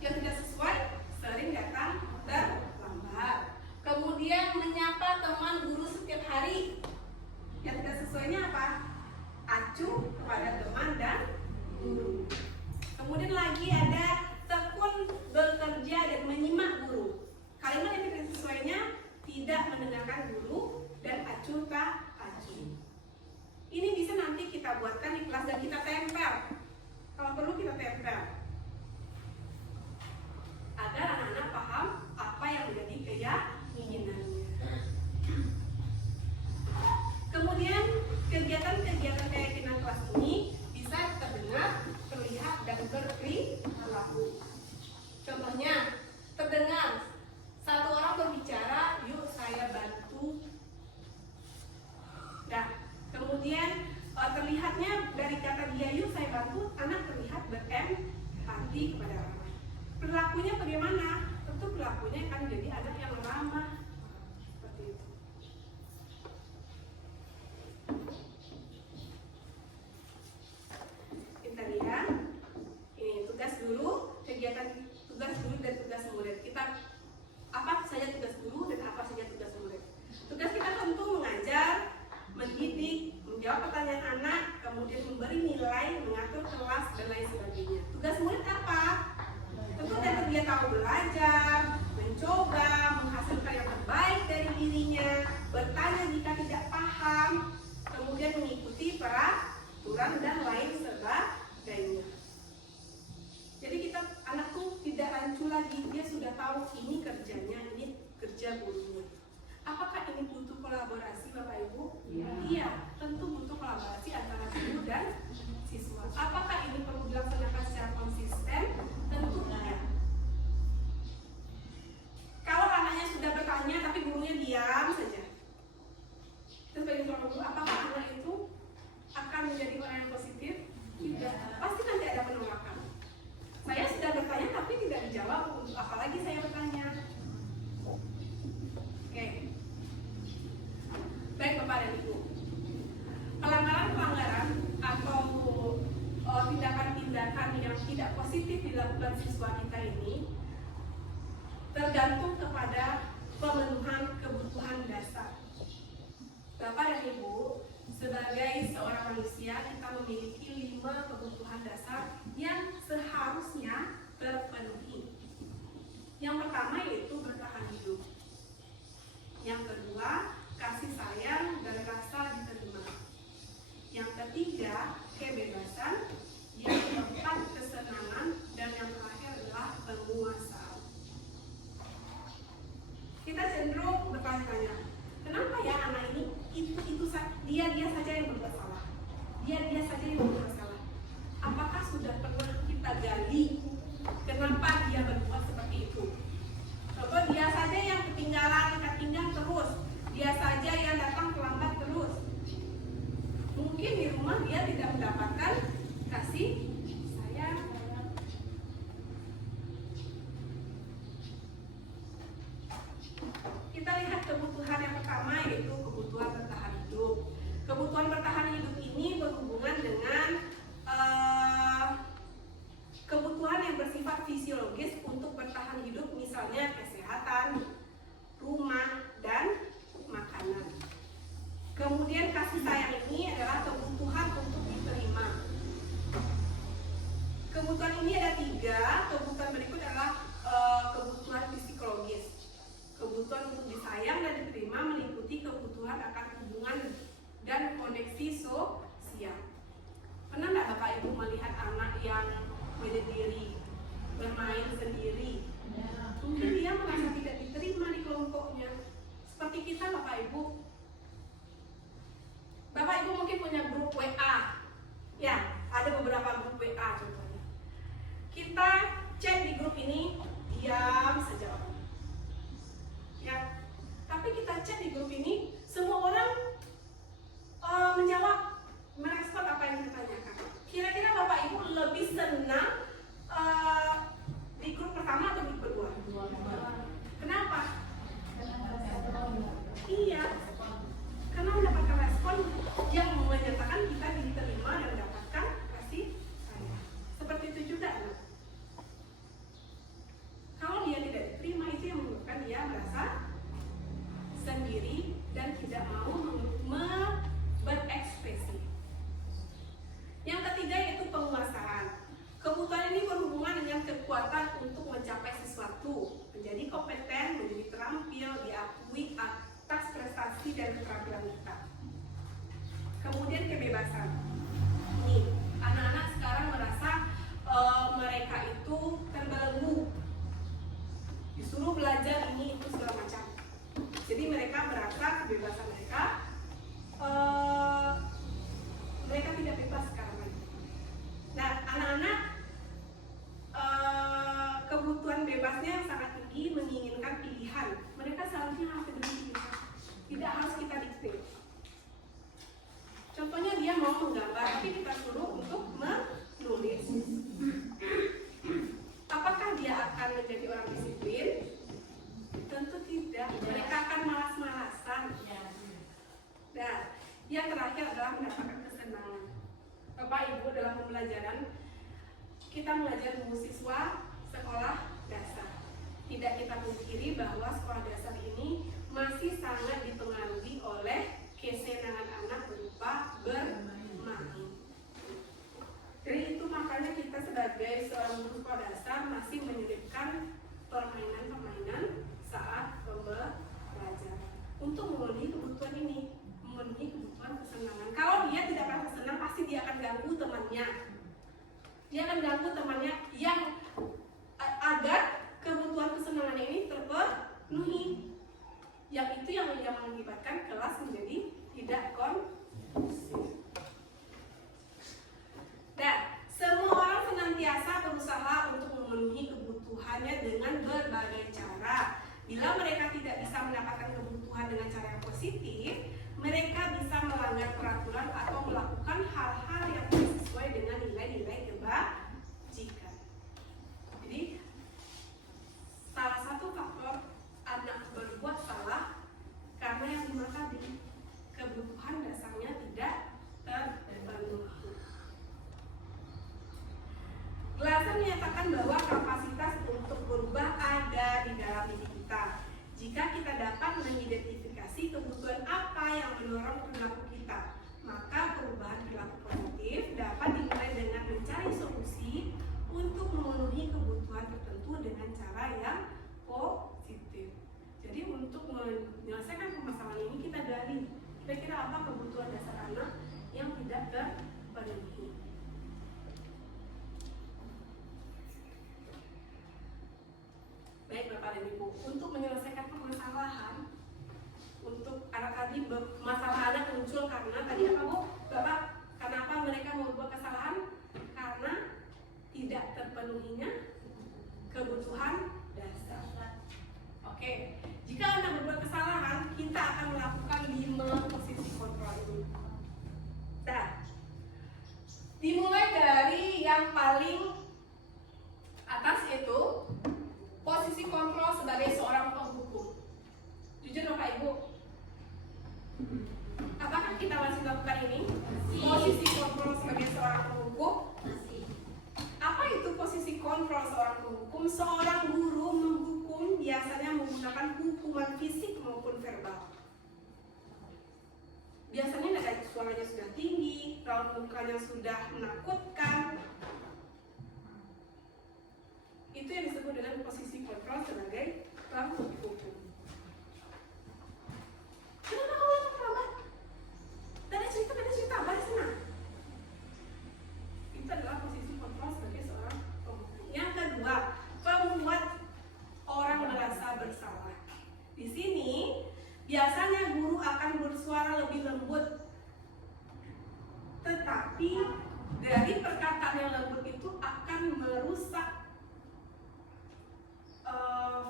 Yang tidak sesuai sering datang terlambat. Kemudian menyapa teman guru setiap hari. Yang tidak sesuainya apa? Acuh kepada teman dan guru. Kemudian lagi ada tekun bekerja dan menyimak guru. Kalimat yang tidak sesuainya tidak mendengarkan guru dan acuh tak acuh. Ini bisa nanti kita buatkan di kelas dan kita tempel. Kalau perlu kita tempel agar anak-anak paham apa yang menjadi keyakinannya. Kemudian kegiatan-kegiatan keyakinan kelas ini bisa terdengar, terlihat, dan berperilaku. Contohnya, terdengar satu orang berbicara, yuk saya bantu. Nah, kemudian terlihatnya dari kata dia yuk saya bantu, anak terlihat berempati kepada orang lain. Perilakunya bagaimana? Tentu perilakunya akan jadi anak yang ramah. Seperti itu. Kita lihat, ini tugas guru, kegiatan tugas guru dan tugas murid. Kita apa saja tugas guru dan apa saja tugas murid. Tugas kita tentu mengajar, mendidik, menjawab pertanyaan anak, kemudian memberi nilai, mengatur kelas dan lain sebagainya. Tugas murid apa? Tentu dari dia tahu belajar, mencoba, menghasilkan yang terbaik dari dirinya, bertanya jika tidak paham, kemudian mengikuti peraturan dan lain sebagainya. Jadi kita anak tuh tidak rancu lagi, dia sudah tahu ini kerjanya, ini kerja gurunya. Apakah ini butuh kolaborasi Bapak Ibu? Iya, tentu butuh kolaborasi antara guru dan siswa. Apakah ini perlu dilaksanakan secara konsisten? Tentu iya. Kalau anaknya sudah bertanya tapi gurunya diam saja, terus bagi seorang guru, apakah anak itu akan menjadi orang yang positif? Tidak. Pasti nanti ada penolakan. Saya sudah bertanya tapi tidak dijawab, untuk apalagi saya bertanya. Oke. Baik Bapak dan Ibu, pelanggaran-pelanggaran atau tindakan-tindakan yang tidak positif dilakukan siswa kita ini tergantung kepada pemenuhan kebutuhan dasar. Bapak dan Ibu, sebagai seorang manusia kita memiliki 5 kebutuhan dasar yang seharusnya terpenuhi. Yang pertama yaitu bertahan hidup. Yang kedua, kasih sayang dan rasa diterima. Yang ketiga, kebebasan. Yang keempat, kesenangan. Dan yang terakhir adalah penguasaan. Kita cenderung bertanya-tanya, kenapa ya anak ini dia saja yang berbuat salah, dia saja yang berbuat salah. Apakah sudah pernah kita gali kenapa dia berbuat seperti itu? Coba dia saja yang ketinggalan terus, dia saja yang datang terlambat terus. Mungkin mungkin di rumah dia tidak mendapatkan kasih sayang. Kita lihat kebutuhan yang pertama, yaitu kebutuhan bertahan hidup. Kebutuhan bertahan hidup ini berhubungan dengan kebutuhan yang bersifat fisiologis untuk bertahan hidup, misalnya kesehatan, rumah, dan makanan. Kemudian kasih sayang ini adalah kebutuhan untuk diterima. Kebutuhan ini ada 3. Kebutuhan berikut adalah kebutuhan psikologis. Kebutuhan untuk disayang dan diterima meliputi kebutuhan akan hubungan dan koneksi sosial. Pernah nggak Bapak Ibu melihat anak yang menyendiri, bermain sendiri? Mungkin dia merasa tidak diterima di kelompoknya. Seperti kita Bapak Ibu. Bapak Ibu mungkin punya grup WA. Ya, ada beberapa grup WA contohnya. Kita chat di grup ini, diam saja Bapak. Ya, tapi kita chat di grup ini, semua orang menjawab, merespon apa yang kita tanyakan. Kira-kira Bapak Ibu lebih senang di grup pertama atau grup kedua? Kenapa? Iya, karena mendapatkan respon yang menyatakan kita diterima dan mendapatkan kasih sayang. Seperti itu juga anak. Kalau dia tidak diterima, itu yang menyebabkan dia merasa sendiri dan tidak mau berekspresi. Yang ketiga yaitu penguasaan. Kebutuhan ini berhubungan dengan kekuatan untuk mencapai sesuatu, menjadi kompeten, menjadi terampil, diakui atas prestasi dan keterampilan kita. Kemudian kebebasan. Nih, anak-anak sekarang merasa mereka itu terbelenggu, disuruh belajar ini itu segala macam. Jadi mereka merasa kebebasan mereka tidak bebas sekarang lagi. Nah, anak-anak kebutuhan bebasnya sangat tinggi, menginginkan pilihan. Mereka seharusnya harus diberi pilihan, tidak harus kita dikte. Contohnya dia mau menggambar, tapi kita suruh untuk menulis. Apakah dia akan menjadi orang disiplin? Tentu tidak. Mereka akan malas-malasan. Nah, yang terakhir adalah mendapatkan kesenangan. Bapak Ibu, dalam pembelajaran kita mengajar guru siswa sekolah dasar. Tidak kita pungkiri bahwa sekolah dasar ini masih sangat dipengaruhi oleh kesenangan anak berupa bermain. Dari itu makanya kita sebagai seorang guru sekolah dasar masih menyelipkan permainan-permainan saat pembelajaran untuk memenuhi kebutuhan ini, memenuhi kebutuhan kesenangan. Kalau dia tidak merasa senang, pasti dia akan ganggu temannya. Dia akan ganggu temannya yang agar kebutuhan kesenangan ini terpenuhi. Yang itu yang mengakibatkan kelas menjadi tidak kondusif. Dan semua orang senantiasa berusaha untuk memenuhi kebutuhannya dengan berbagai cara. Bila mereka tidak bisa mendapatkan kebutuhan dengan cara yang positif, mereka bisa melanggar peraturan atau melakukan hal-hal yang tidak sesuai dengan nilai-nilai kebajikan. Jadi, salah satu faktor anak berbuat salah karena yang lima tadi, kebutuhan dasarnya tidak terpenuhi. Glaser menyatakan bahwa kapasitas untuk berubah ada di dalam diri kita. Jika kita dapat mengidentifikasi kebutuhan apa yang mendorong perilaku kita, maka perubahan perilaku positif dapat dimulai dengan mencari solusi untuk memenuhi kebutuhan tertentu dengan cara yang positif. Jadi untuk menyelesaikan permasalahan ini kita gali kira-kira apa kebutuhan dasar anak yang tidak terpenuhi. Baik Bapak dan Ibu, untuk menyelesaikan permasalahan, untuk anak tadi masalah anak muncul karena tadi apa Bu? Bapak, kenapa mereka membuat kesalahan? Karena tidak terpenuhinya kebutuhan dasar. Oke, jika anak berbuat kesalahan, kita akan melakukan 5 posisi kontrol ini. Nah, yang paling atas itu posisi kontrol sebagai seorang penghukum. Jujur Bapak Ibu, apakah kita masih melakukan ini? Posisi kontrol sebagai seorang penghukum. Apa itu posisi kontrol seorang penghukum? Seorang guru menghukum biasanya menggunakan hukuman fisik maupun verbal. Biasanya nada suaranya sudah tinggi, raut mukanya sudah menakutkan. Itu yang disebut dengan posisi kontrol sebagai penghukum. Kenapa kamu yang terlambat? Ada cerita, balik sana. Itu adalah posisi kontrol sebagai seorang penghukum. Yang kedua, membuat orang merasa bersalah. Di sini biasanya guru akan bersuara lebih lembut, tetapi dari perkataan yang lembut itu akan merusak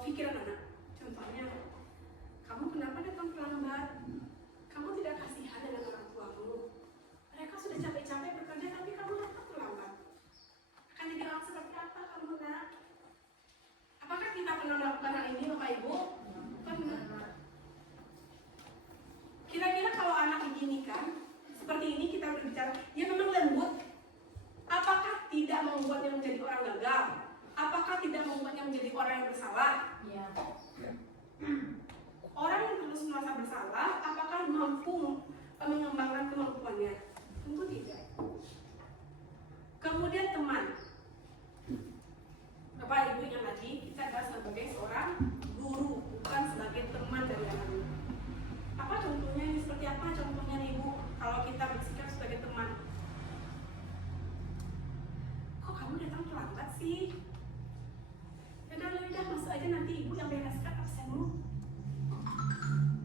pikiran anak. Contohnya, kamu kenapa datang terlambat? Kamu tidak kasihan dengan orang tuamu? Mereka sudah capek-capek bekerja, tapi kamu datang terlambat. Akan dibilang seperti apa kamu nak? Apakah kita pernah melakukan hal ini, Bapak Ibu? Pernah. Kira-kira kalau anak diginikan, seperti ini kita berbicara, dia memang lembut. Apakah tidak membuatnya menjadi orang gagal? Apakah tidak membuatnya menjadi orang yang bersalah? Ya. Orang yang terus merasa bersalah, apakah mampu mengembangkan kemampuannya? Tentu tidak. Kemudian teman. Bapak Ibu yang lagi, kita adalah sebagai seorang guru, bukan sebagai teman dari anak-anak. Apa contohnya ini? Seperti apa contohnya nih Ibu? Kalau kita bersikap sebagai teman, kok kamu datang terlambat sih? Yaudah masuk aja, nanti Ibu yang bereskan absenmu.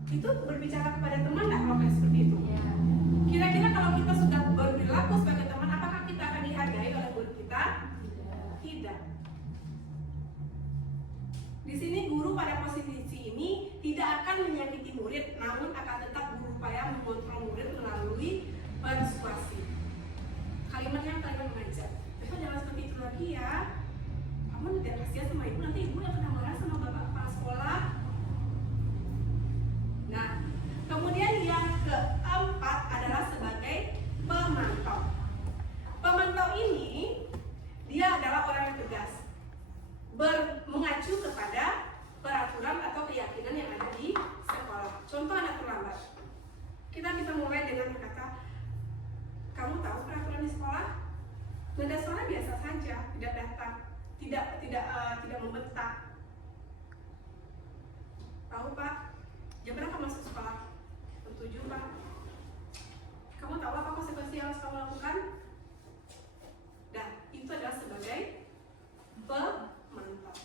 Itu berbicara kepada teman nggak kalau kayak seperti itu? Ya. Kira-kira kalau kita sudah berperilaku sebagai teman, apakah kita akan dihargai oleh guru kita? Tidak. Di sini guru pada posisi ini tidak akan menyakiti murid, namun akan tetap berupaya mengontrol murid melalui persuasi. Kalimatnya kalimat mengajar. Bapak jangan seperti itu lagi ya. Kamu tidak kasihan sama ibu, nanti ibu yang kena marah sama bapak kepala sekolah. Nah, kemudian yang keempat adalah sebagai pemantau. Pemantau ini dia adalah orang yang tegas, mengacu kepada peraturan atau keyakinan yang ada di sekolah. Contoh anak terlambat, kita bisa mulai dengan berkata, kamu tahu peraturan di sekolah? Nada suara biasa saja, tidak datang, tidak membentak. Tahu Pak, jam berapa masuk sekolah? Jam 7 Pak. Kamu tahu apa konsekuensi yang harus kamu lakukan? Dan itu adalah sebagai pemantau.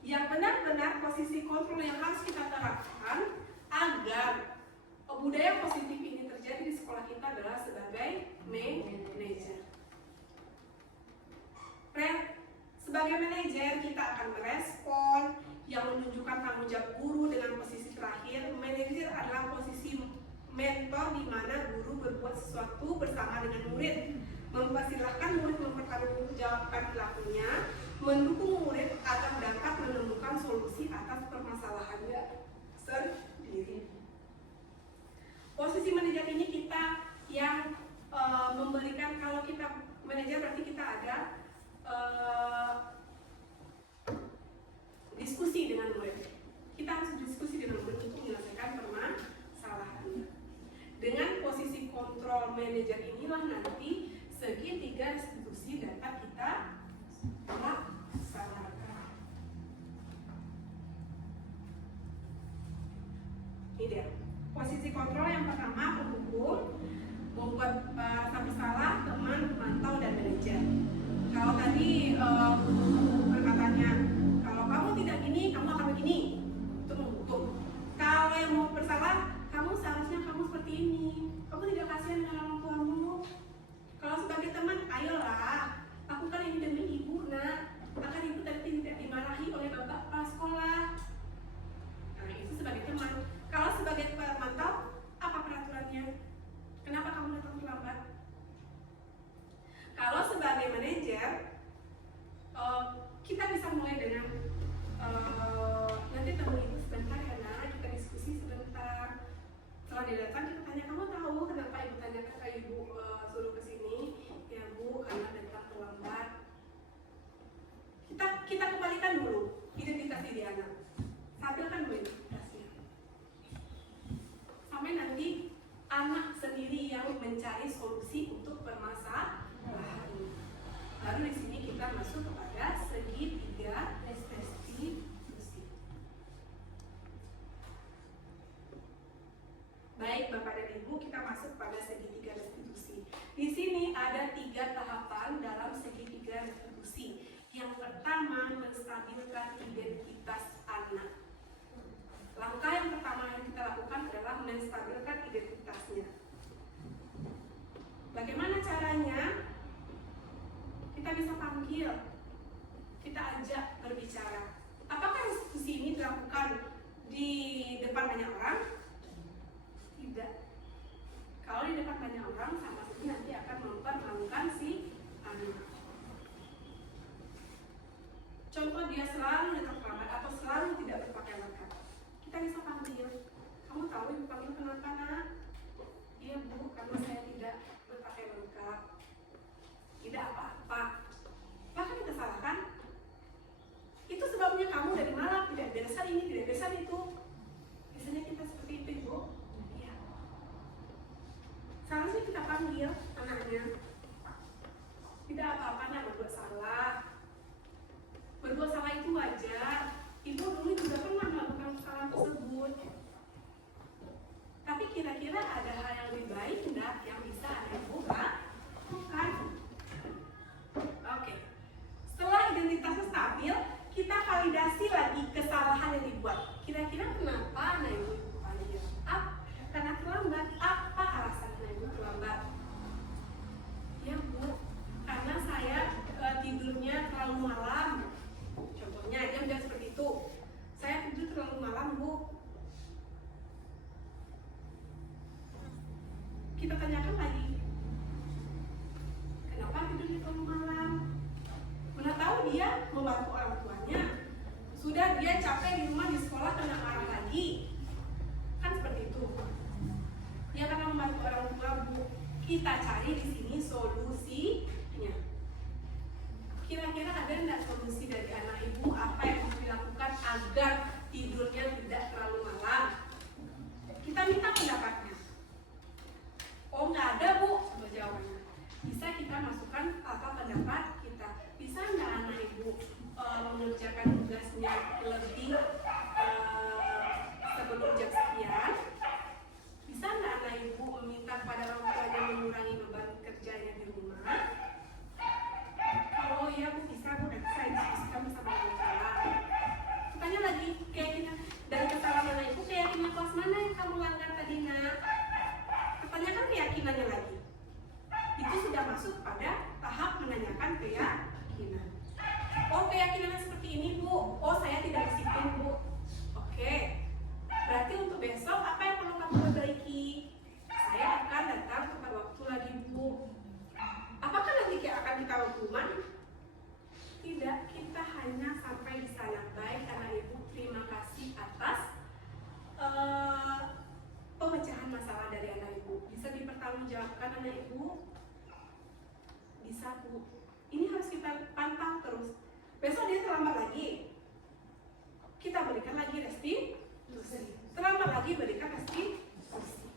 Yang benar-benar posisi kontrol yang harus kita terapkan agar budaya positif ini terjadi di sekolah kita adalah sebagai manajer. Sebagai manajer kita akan merespon yang menunjukkan tanggung jawab guru dengan posisi terakhir. Manajer adalah posisi mentor di mana guru berbuat sesuatu bersama dengan murid, mempersilahkan murid mempertanggungjawabkan perilakunya, mendukung murid agar dapat menemukan solusi atas permasalahannya sendiri. Posisi manajer ini kita yang memberikan, kalau kita manajer berarti kita ada diskusi dengan murid. Kita harus diskusi dengan murid untuk menyelesaikan permasalahannya. Dengan posisi kontrol manajer inilah nanti segitiga restitusi dapat kita laksanakan. Ini dia. Posisi kontrol yang pertama penghukum, membuat rasa bersalah, teman, pemantau, dan manajer. Kalau tadi perkataannya, kalau kamu tidak gini, kamu akan begini, itu menghukum. Kalau yang mau bersalah, kamu seharusnya kamu seperti ini, kamu tidak kasihan dengan orang tuamu. Kalau sebagai teman, ayolah, lakukan ini demi ibu nak, agar ibu tidak dimarahi oleh bapak kepala sekolah. Nah itu sebagai teman. Kalau sebagai pemantau, apa peraturan 3 tahapan dalam segitiga restitusi. Yang pertama, menstabilkan identitas anak. Langkah yang pertama yang kita lakukan adalah menstabilkan identitasnya. Bagaimana caranya? Kita bisa panggil, kita ajak berbicara. Apakah restitusi ini dilakukan di depan banyak orang? Tidak. Kalau di depan banyak orang, sama saja nanti akan mempermalukan si anak. Contoh, dia selalu terlambat atau selalu tidak berpakaian lengkap. Kita bisa panggil, kamu tahu ibu panggil kenapa nak? Iya bu, karena saya tidak berpakaian lengkap. Tidak apa-apa. Bahkan kita salahkan. Itu sebabnya kamu dari malam tidak beresan ini, tidak beresan itu. Biasanya kita seperti itu ibu. Iya. Seharusnya kita panggil anaknya. Tidak apa-apa nak berbuat salah. Berbuat salah itu wajar. Ibu dulu juga pernah melakukan kesalahan tersebut. Tapi kira-kira ada hal yang lebih baik enggak yang bisa ibu lakukan? Oke. Setelah identitasnya stabil, kita validasi lagi kesalahan yang dibuat. Kira-kira kenapa anak ibu panggil? Karena terlambat. Apa alasan anak ibu terlambat? Ya bu, karena saya tidurnya terlalu malam. Contohnya dia seperti itu. Saya tidur terlalu malam bu. Kita tanyakan lagi, kenapa tidurnya terlalu malam? Mana tahu dia membantu orang tuanya. Sudah dia capek di rumah, di sekolah kena marah lagi. Kan seperti itu. Dia karena membantu orang tua bu. Kita cari di sini solusinya. Kira-kira ada enggak solusi dari anak ibu apa yang harus dilakukan agar tidurnya tidak terlalu malam? Kita minta pendapatnya. Oh nggak ada bu, jawabannya. Bisa kita masukkan apa pendapat kita. Bisa nggak anak ibu mengerjakan tugasnya lebih sebelum jam sekian? Bisa nggak anak ibu meminta kepada orang tuanya mengurangi beban kerjanya di rumah? Oh iya bu, bisa bu, nanti saya diskusikan bersama orang tua. Tanya lagi, kayaknya dari kesalahan anak ibu, keyakinan kelas mana yang kamu langgar tadi nak? Pertanyakan keyakinannya lagi. Itu sudah masuk pada tahap menanyakan keyakinan. Oh keyakinannya seperti ini bu. Oh saya tidak disiplin bu. Oke. Berarti untuk besok apa yang perlu kamu perbaiki? Saya akan datang tepat waktu lagi bu. Apakah nanti akan kita hukuman? Tidak, kita hanya sampai di sana. Baik anak ibu, terima kasih atas pemecahan masalah dari anak ibu. Bisa dipertanggungjawabkan anak ibu? Bisa bu. Ini harus kita pantau terus. Besok dia terlambat lagi, kita berikan lagi restitusi. Terlambat lagi berikan restitusi.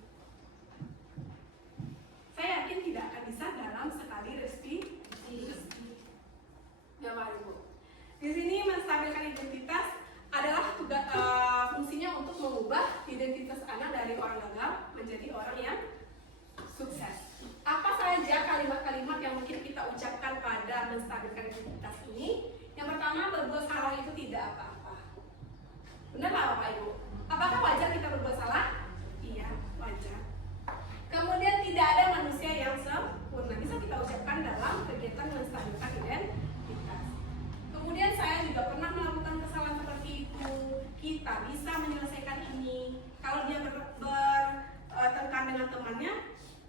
Saya yakin tidak akan bisa dalam sekali restitusi. Ya Pak Ibu. Di sini menstabilkan identitas adalah tugas fungsinya untuk mengubah identitas anak dari orang gagal menjadi orang yang sukses. Apa saja kalimat-kalimat yang mungkin kita ucapkan pada menstabilkan identitas ini? Yang pertama, berbuat salah itu tidak apa-apa. Benar nggak Bapak Ibu? Apakah wajar kita berbuat salah? Iya, wajar. Kemudian tidak ada manusia yang sempurna. Bisa kita ucapkan dalam kegiatan menstabilkan identitas. Kemudian saya juga pernah melakukan kesalahan seperti itu. Kita bisa menyelesaikan ini. Kalau dia bertengkar dengan temannya,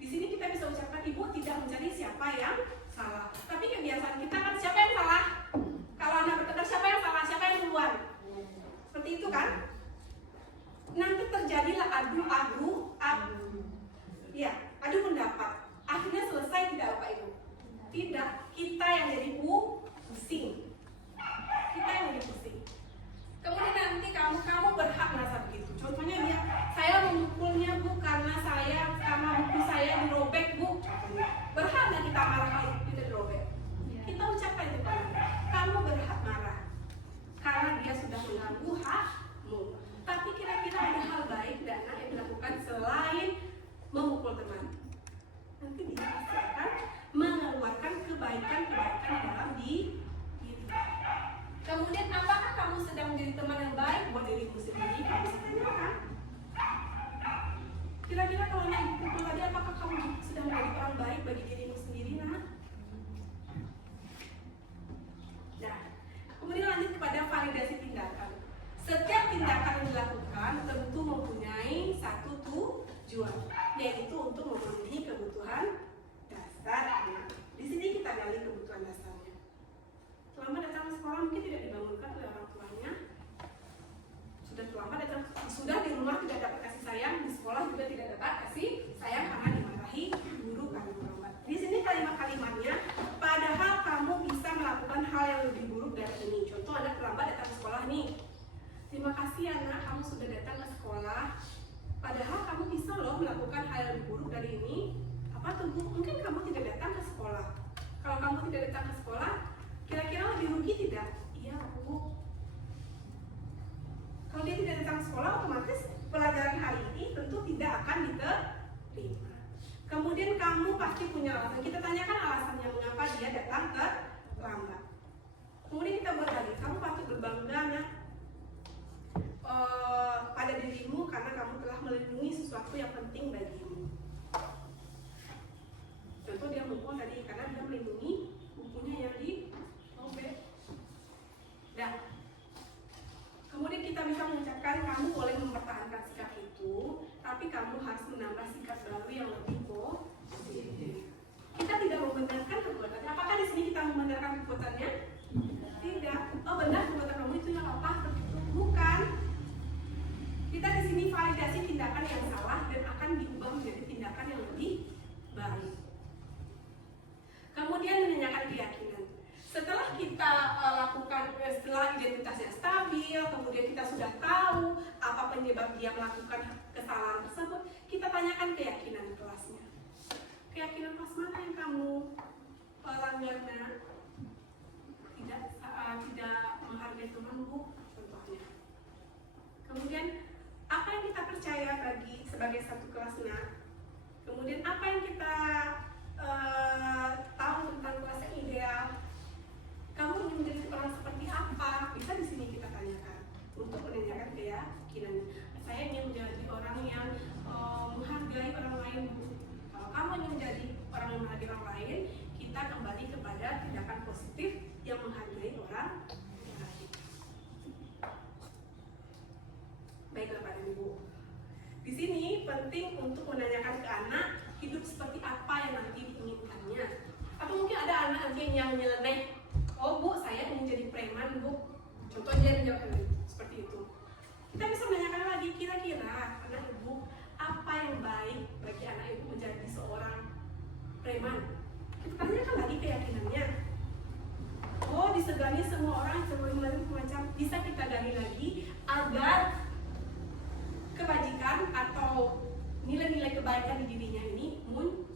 di sini kita bisa ucapkan ibu tidak mencari siapa yang salah. Tapi kebiasaan kita kan siapa yang salah? Kalau anak bertengkar siapa yang salah? Siapa yang duluan? Seperti itu kan? Nanti terjadi Kemudian apakah kamu sedang menjadi teman yang baik buat dirimu sendiri? Kamu bisa tanyakan. Kira-kira kalau anak ibu pukul tadi, apakah kamu sedang menjadi orang baik bagi dirimu sendiri, nak? Nah, kemudian lanjut kepada validasi tindakan. Setiap tindakan yang dilakukan tentu mempunyai satu tujuan, yaitu untuk memenuhi kebutuhan dasar anak. Di sini kita gali kebutuhan dasarnya. Terlambat datang ke sekolah mungkin tidak dibangunkan oleh orang tuanya. Sudah terlambat datang, sudah di rumah tidak dapat kasih sayang, di sekolah juga tidak dapat kasih sayang karena dimarahi guru karena terlambat. Di sini kalimat-kalimatnya, padahal kamu bisa melakukan hal yang lebih buruk dari ini. Contoh, anak terlambat datang ke sekolah nih. Terima kasih anak, kamu sudah datang ke sekolah. Padahal kamu bisa loh melakukan hal yang lebih buruk dari ini. Apa tuh Bu? Mungkin kamu tidak datang ke sekolah. Kalau kamu tidak datang ke sekolah, kira-kira lebih rugi tidak? Iya Bu. Kalau dia tidak datang ke sekolah, otomatis pelajaran hari ini tentu tidak akan diterima. Kemudian kamu pasti punya alasan. Kita tanyakan alasannya mengapa dia datang terlambat. Kemudian kita buat lagi, kamu patut berbangga nak pada dirimu karena kamu telah melindungi sesuatu yang penting bagimu. Contoh dia mukul tadi karena dia melindungi bukunya yang dirobek. Dan kemudian kita bisa mengucapkan kamu boleh mempertahankan sikap itu, tapi kamu harus menambah sikap baru yang lebih positif. Kita tidak membenarkan perbuatannya. Apakah di sini kita membenarkan perbuatannya? Tidak. Oh benar perbuatan kamu itu yang apa? Bukan. Kita di sini validasi tindakan yang salah dan akan diubah menjadi tindakan yang lebih baik. Kemudian menanyakan keyakinan. Setelah kita lakukan, setelah identitasnya stabil, kemudian kita sudah tahu apa penyebab dia melakukan kesalahan tersebut, kita tanyakan keyakinan kelasnya. Keyakinan kelas mana yang kamu langgar? Tidak menghargai teman Bu, contohnya. Kemudian apa yang kita percaya bagi sebagai satu kelas nak? Kemudian apa yang kita tahu tentang kelas yang ideal? Kamu ingin menjadi orang seperti apa? Bisa di sini kita tanyakan untuk menanyakan keyakinan. Saya ingin menjadi orang yang menghargai orang lain. Kalau kamu ingin menjadi orang yang menghargai orang lain, kita kembali kepada tindakan positif yang menghargai orang lain. Baiklah Pak dan Ibu. Di sini penting untuk menanyakan ke anak hidup seperti apa yang nanti diinginkannya. Atau mungkin ada anak nanti yang nyeleneh. Oh Bu, saya ingin jadi preman Bu. Contohnya menjawab seperti itu. Kita bisa menanyakan lagi, kira-kira anak ibu apa yang baik bagi anak ibu menjadi seorang preman? Kita tanyakan lagi keyakinannya. Oh, disegani semua orang sebelum melalui macam, bisa kita gali lagi agar kebajikan atau nilai-nilai kebaikan di dirinya ini muncul.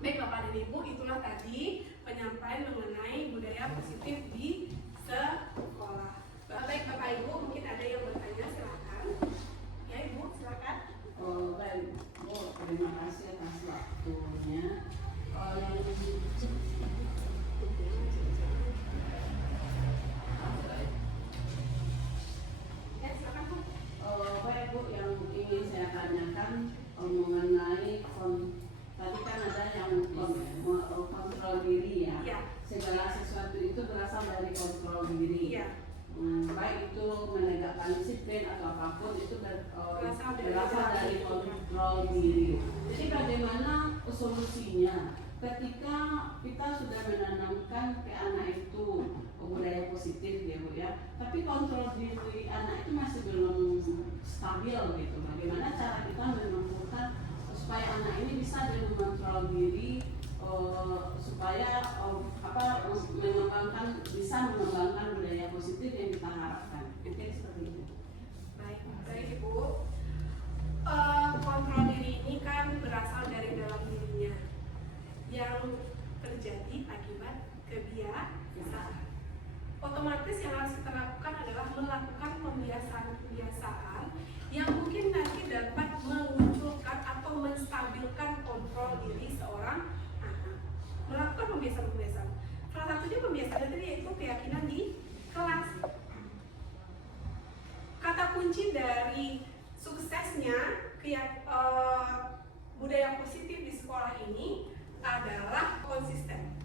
Baik Bapak dan Ibu, itulah tadi penyampaian mengenai budaya positif di sekolah. Baik Bapak Ibu, mungkin ada yang bertanya, silakan. Ya Ibu, silakan. Baik, Bu, terima kasih atas waktunya. Ya, silakan Bu. Baik Bu, yang ingin saya tanyakan mengenai tadi kan ada yang kontrol diri ya. Ya. Segala sesuatu itu berasal dari kontrol diri. Ya. Baik itu menegakkan disiplin atau apapun itu berasal dari kontrol diri. Jadi bagaimana solusinya ketika kita sudah menanamkan ke anak itu budaya positif ya Bu ya, tapi kontrol diri anak itu masih belum stabil gitu. Bagaimana cara kita menentukan supaya anak ini bisa mengontrol diri supaya bisa mengembangkan budaya positif yang kita harapkan. Oke, seperti itu. Baik Ibu. Kontrol diri ini kan berasal dari dalam dirinya yang terjadi akibat kebiasaan. Otomatis yang harus kita lakukan adalah melakukan pembiasaan-pembiasaan yang mungkin nanti dapat memunculkan atau menstabilkan kontrol diri seorang anak. Melakukan pembiasaan-pembiasaan. Salah satunya pembiasaan tadi yaitu keyakinan di kelas. Kata kunci dari suksesnya budaya positif di sekolah ini adalah konsisten.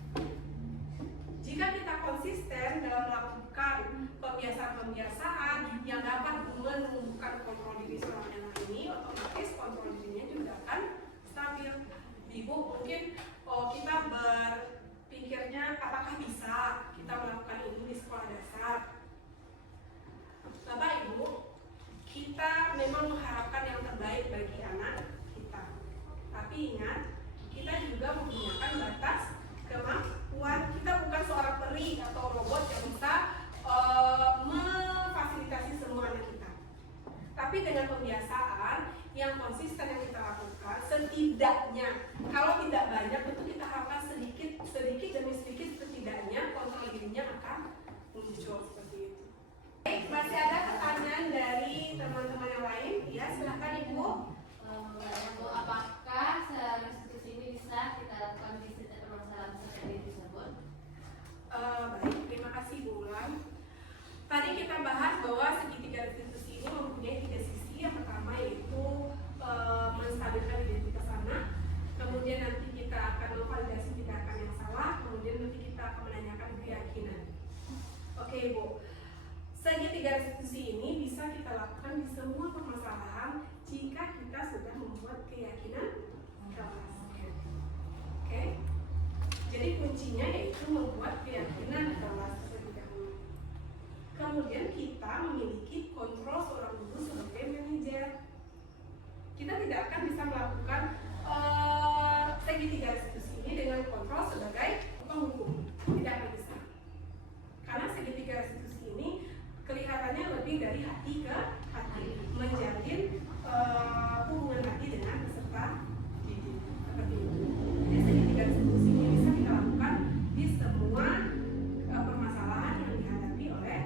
Jika kita konsisten dalam melakukan pembiasaan-pembiasaan yang dapat menumbuhkan kontrol diri seorang anak ini, otomatis kontrol dirinya juga akan stabil. Ibu, mungkin kita berpikirnya apakah bisa kita melakukan ini di sekolah dasar. Bapak Ibu, kita memang mengharapkan yang terbaik bagi anak kita. Tapi ingat, kita juga menggunakan batas kemampuan. Kita bukan seorang peri atau robot yang bisa memfasilitasi semua anak kita. Tapi dengan pembiasaan yang konsisten yang kita lakukan, setidaknya, kalau tidak banyak, tentu kita harapkan sedikit demi sedikit, setidaknya kontrol dirinya akan muncul seperti itu. Baik, masih ada pertanyaan dari teman-teman yang lain? Ya, silakan Ibu. Bu, apakah institusi ini bisa kita lakukan visit atau permasalahan seperti tersebut? Baik, terima kasih Bu Ulan. Tadi kita bahas bahwa segitiga restitusi ini mempunyai 3 sisi. Yang pertama yaitu menstabilkan identitas anak, kemudian nanti kita akan memvalidasi tindakan yang salah, kemudian nanti kita akan menanyakan keyakinan. Oke Bu, segitiga restitusi ini bisa kita lakukan di semua permasalahan jika kita sudah membuat keyakinan kelas. Oke, jadi kuncinya yaitu membuat keyakinan kelas terlebih dahulu. Kemudian kita memiliki kontrol seorang guru sebagai manajer. Kita tidak akan bisa melakukan segitiga restitusi ini dengan kontrol sebagai penghukum. Tidak akan bisa. Karena segitiga restitusi ini kelihatannya lebih dari hati ke hati, menjalin hubungan hati dengan peserta didik. Seperti itu. Jadi segitiga restitusi ini bisa kita lakukan di semua permasalahan yang dihadapi oleh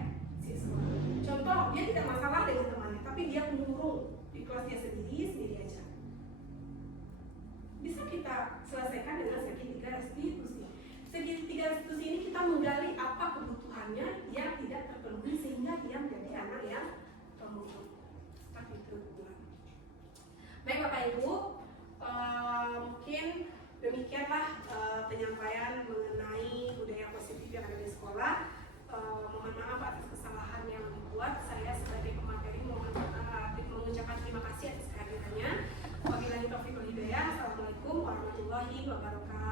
siswa. Contoh, dia tidak masalah dengan temannya, tapi dia murung di kelas dia sendiri aja. Bisa kita selesaikan dengan segitiga restitusi. Segitiga restitusi ini kita menggali apa kebutuhannya yang tidak terpenuhi sehingga dia menjadi anak yang pemurung. Seperti itu. Baik Bapak Ibu, mungkin demikianlah penyampaian mengenai budaya positif yang ada di sekolah. Mohon maaf atas kesalahan yang dibuat. Saya sebagai pemateri mohon mengucapkan terima kasih atas kehadirannya. Wabillahi taufiq wal hidayah. Assalamualaikum warahmatullahi wabarakatuh.